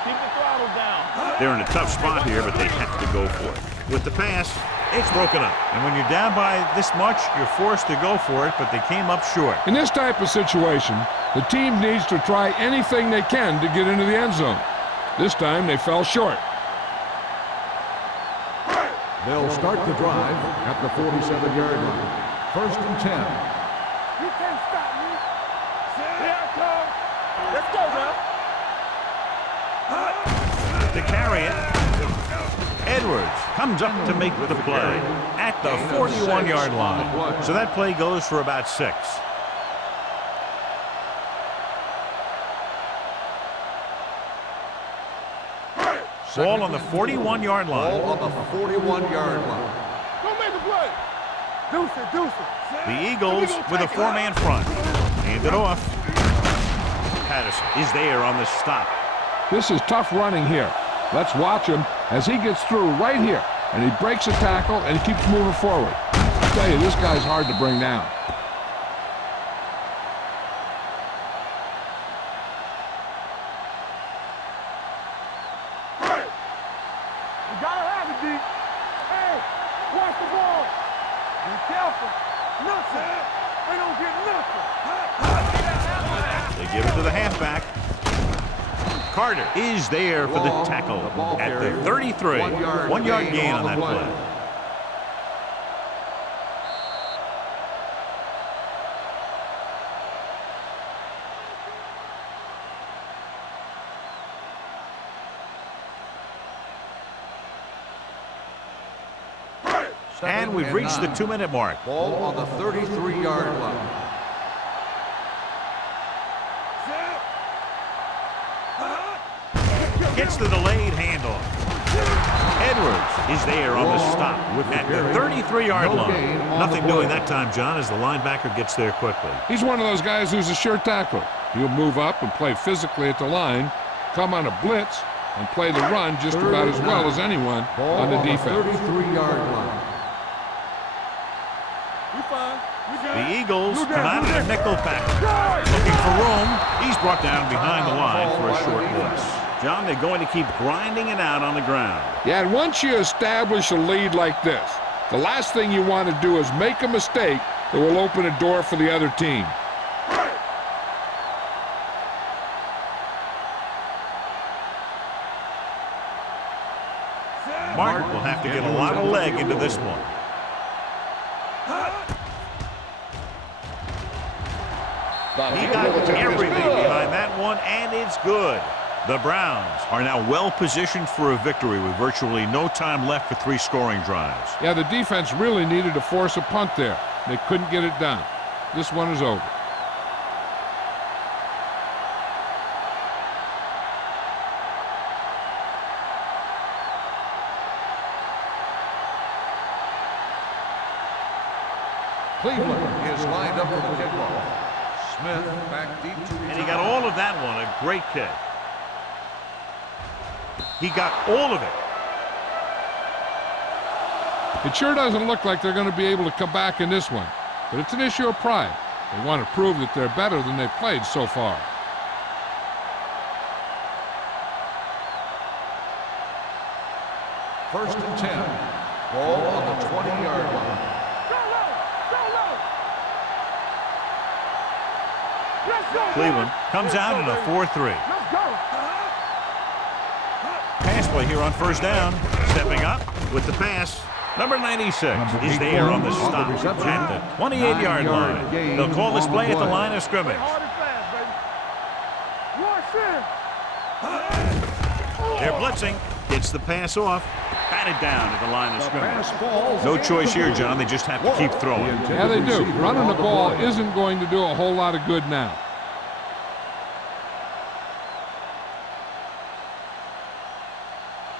Keep the throttle down. They're in a tough spot here, but they have to go for it. With the pass, it's broken up. And when you're down by this much, you're forced to go for it, but they came up short. In this type of situation, the team needs to try anything they can to get into the end zone. This time they fell short. They'll start the drive at the 47-yard line. 1st and 10. You can't stop me. Here I come. Let's go, man. To carry it, Edwards comes up to make the play at the 41-yard line. So that play goes for about 6. Ball on the 41-yard line. Ball on the 41-yard line. Don't make a play. Deuce it. The Eagles with a four-man front. Hand it off. Patterson is there on the stop. This is tough running here. Let's watch him as he gets through right here. And he breaks a tackle and he keeps moving forward. I tell you, this guy's hard to bring down. You gotta have it, D. Hey, watch the ball. Be careful. Nothing. They don't get nothing. They give it to the halfback. Carter is there for the tackle at the 33. 1 yard gain on that play. And we've reached the 2-minute mark. Ball on the 33-yard line. Gets the delayed handoff. Edwards is there on the stop at the 33-yard line. Nothing doing that time, John, as the linebacker gets there quickly. He's one of those guys who's a sure tackler. He'll move up and play physically at the line, come on a blitz, and play the run just about as well as anyone on the defense. 33-yard line. The Eagles come out of their nickel package. Looking for room. He's brought down behind the line for a short loss. John, they're going to keep grinding it out on the ground. Yeah, and once you establish a lead like this, the last thing you want to do is make a mistake that will open a door for the other team. Martin will have to get a lot of leg into this one. He got everything behind that one, and it's good. The Browns are now well positioned for a victory with virtually no time left for 3 scoring drives. Yeah, the defense really needed to force a punt there. They couldn't get it done. This one is over. Cleveland is lined up for the kickoff. Smith back deep to And he got all of that one. A great kick. He got all of it. It sure doesn't look like they're going to be able to come back in this one, but it's an issue of pride. They want to prove that they're better than they've played so far. First and 10. Ball on the 20-yard line. Cleveland comes out in a 4-3. Pass play here on first down. Stepping up with the pass. Number 96 is there on the stop at the 28-yard line. They'll call this play at the line of scrimmage. They're blitzing. Gets the pass off. Batted down at the line of scrimmage. No choice here, John. They just have to keep throwing. Yeah, they do. Running the ball isn't going to do a whole lot of good now.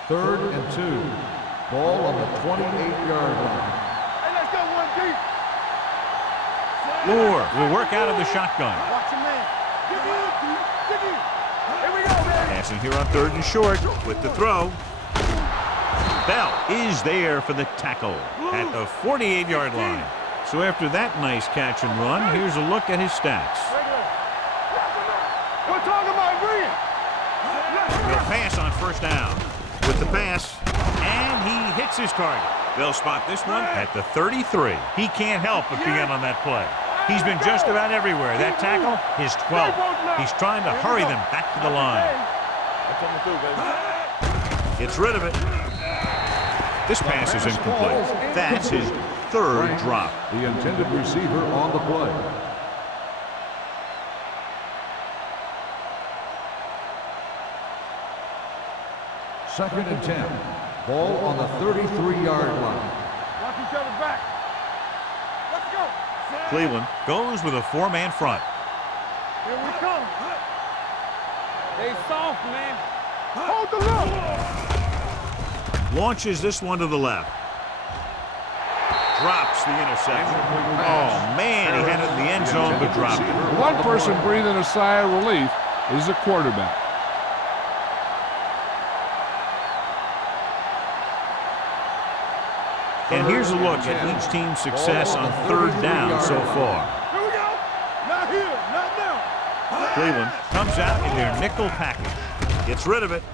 Third and 2. Ball on the 28-yard line. Hey, let's go one deep. Moore will work out of the shotgun. Watch your man. Dig in. Here we go, baby. Passing here on 3rd and short with the throw. Bell is there for the tackle at the 48-yard line. So after that nice catch and run, here's a look at his stats. We're talking about green. They'll pass on first down with the pass, and he hits his target. They'll spot this one at the 33. He can't help but be in on that play. He's been just about everywhere. That tackle, his 12th. He's trying to hurry them back to the line. Gets rid of it. This pass is incomplete. That's his 3rd drop. The intended receiver on the play. Second and 10. Ball on the 33-yard line. Watch each other back. Let's go. Cleveland goes with a 4-man front. Here we come. They soft, man. Hold the look. Launches this one to the left. Drops the interception. Oh, man, he had it in the end zone, but dropped it. One person breathing a sigh of relief is the quarterback. And here's a look at each team's success on third down so far. Here we go. Not here. Not now. Cleveland comes out in their nickel package. Gets rid of it.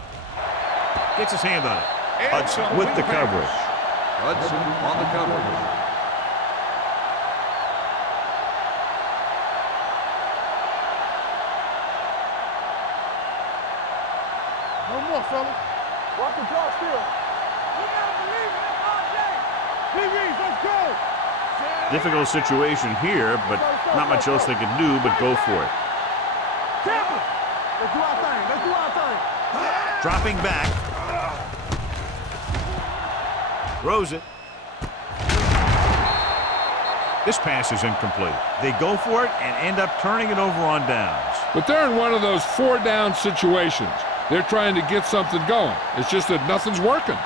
Gets his hand on it. Hudson with the coverage. Hudson on the coverage. No more, fella. Watch the draw still. You gotta believe it. It's all day. DBs, let's go. Difficult situation here, but not much else they can do but go for it. Tackle. Let's do our thing. Let's do our thing. Dropping back. Throws it. This pass is incomplete. They go for it and end up turning it over on downs. But they're in one of those 4-down situations. They're trying to get something going. It's just that nothing's working.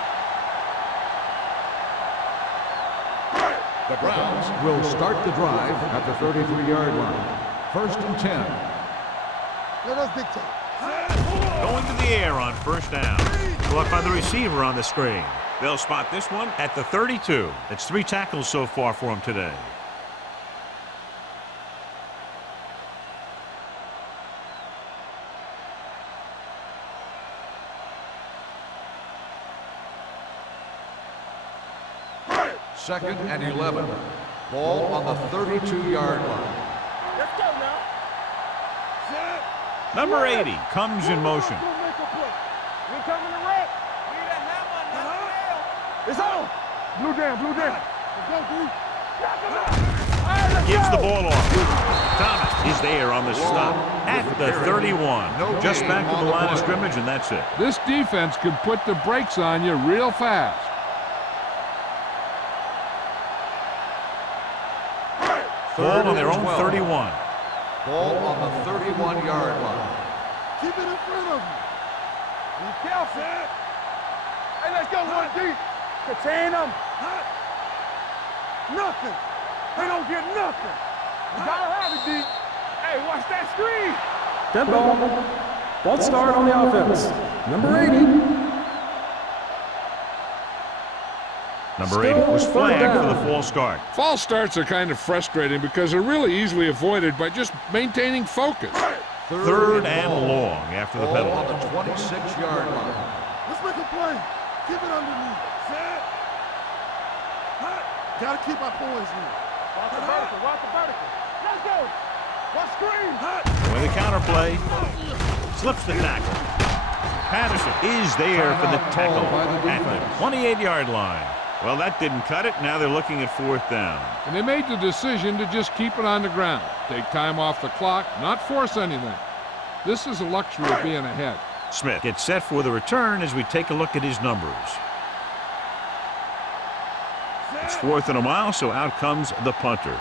The Browns will start the drive at the 33-yard line. 1st and 10. Let us dictate. Going to the air on first down. Caught by the receiver on the screen. They'll spot this one at the 32. That's 3 tackles so far for him today. Second and 11. Ball on the 32-yard line. Let's go now. Number 80 comes in motion. We coming to wreck. Need a hammer, not a nail. It's on. Blue down, blue down. Let's go, dude. Gives the ball off. Thomas is there on the stop at the 31. Just back to the line of scrimmage, and that's it. This defense can put the brakes on you real fast. Ball on their own 31. Ball on the 31-yard line. Keep it in front of you. Be careful. Hey, let's go one deep. Contain them. Nothing. They don't get nothing. You gotta have it deep. Hey, watch that screen. Dead ball. False start on the offense. Number 80. Number 80 was flagged for the false start. False starts are kind of frustrating because they're really easily avoided by just maintaining focus. Third and long after the Ball on penalty. the 26-yard line. Let's make a play. Keep it underneath. Set. Gotta keep our poise here. Watch the vertical. Watch the vertical. Let's go. Watch screen. With a counterplay, slips the tackle. Patterson is there for the tackle at the 28-yard line. Well, that didn't cut it. Now they're looking at 4th down. And they made the decision to just keep it on the ground. Take time off the clock, not force anything. This is a luxury of being ahead. Smith gets set for the return as we take a look at his numbers. It's 4th and a mile, so out comes the punter.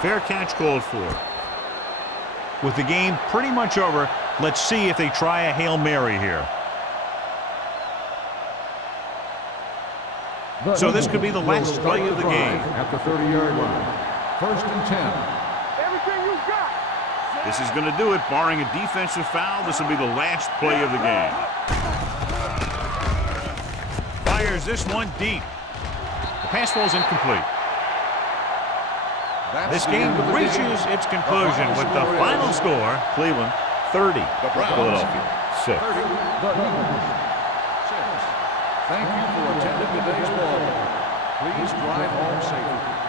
Fair catch called for. With the game pretty much over, let's see if they try a Hail Mary here. So this could be the last play of the game. At the 30-yard line. 1st and 10. Everything you got. This is going to do it. Barring a defensive foul, this will be the last play of the game. Fires this one deep. The pass falls incomplete. This game reaches its conclusion with the final score, Cleveland 30, Philadelphia 6. The Eagles 6. Thank you for attending today's ball game. Please drive home safely.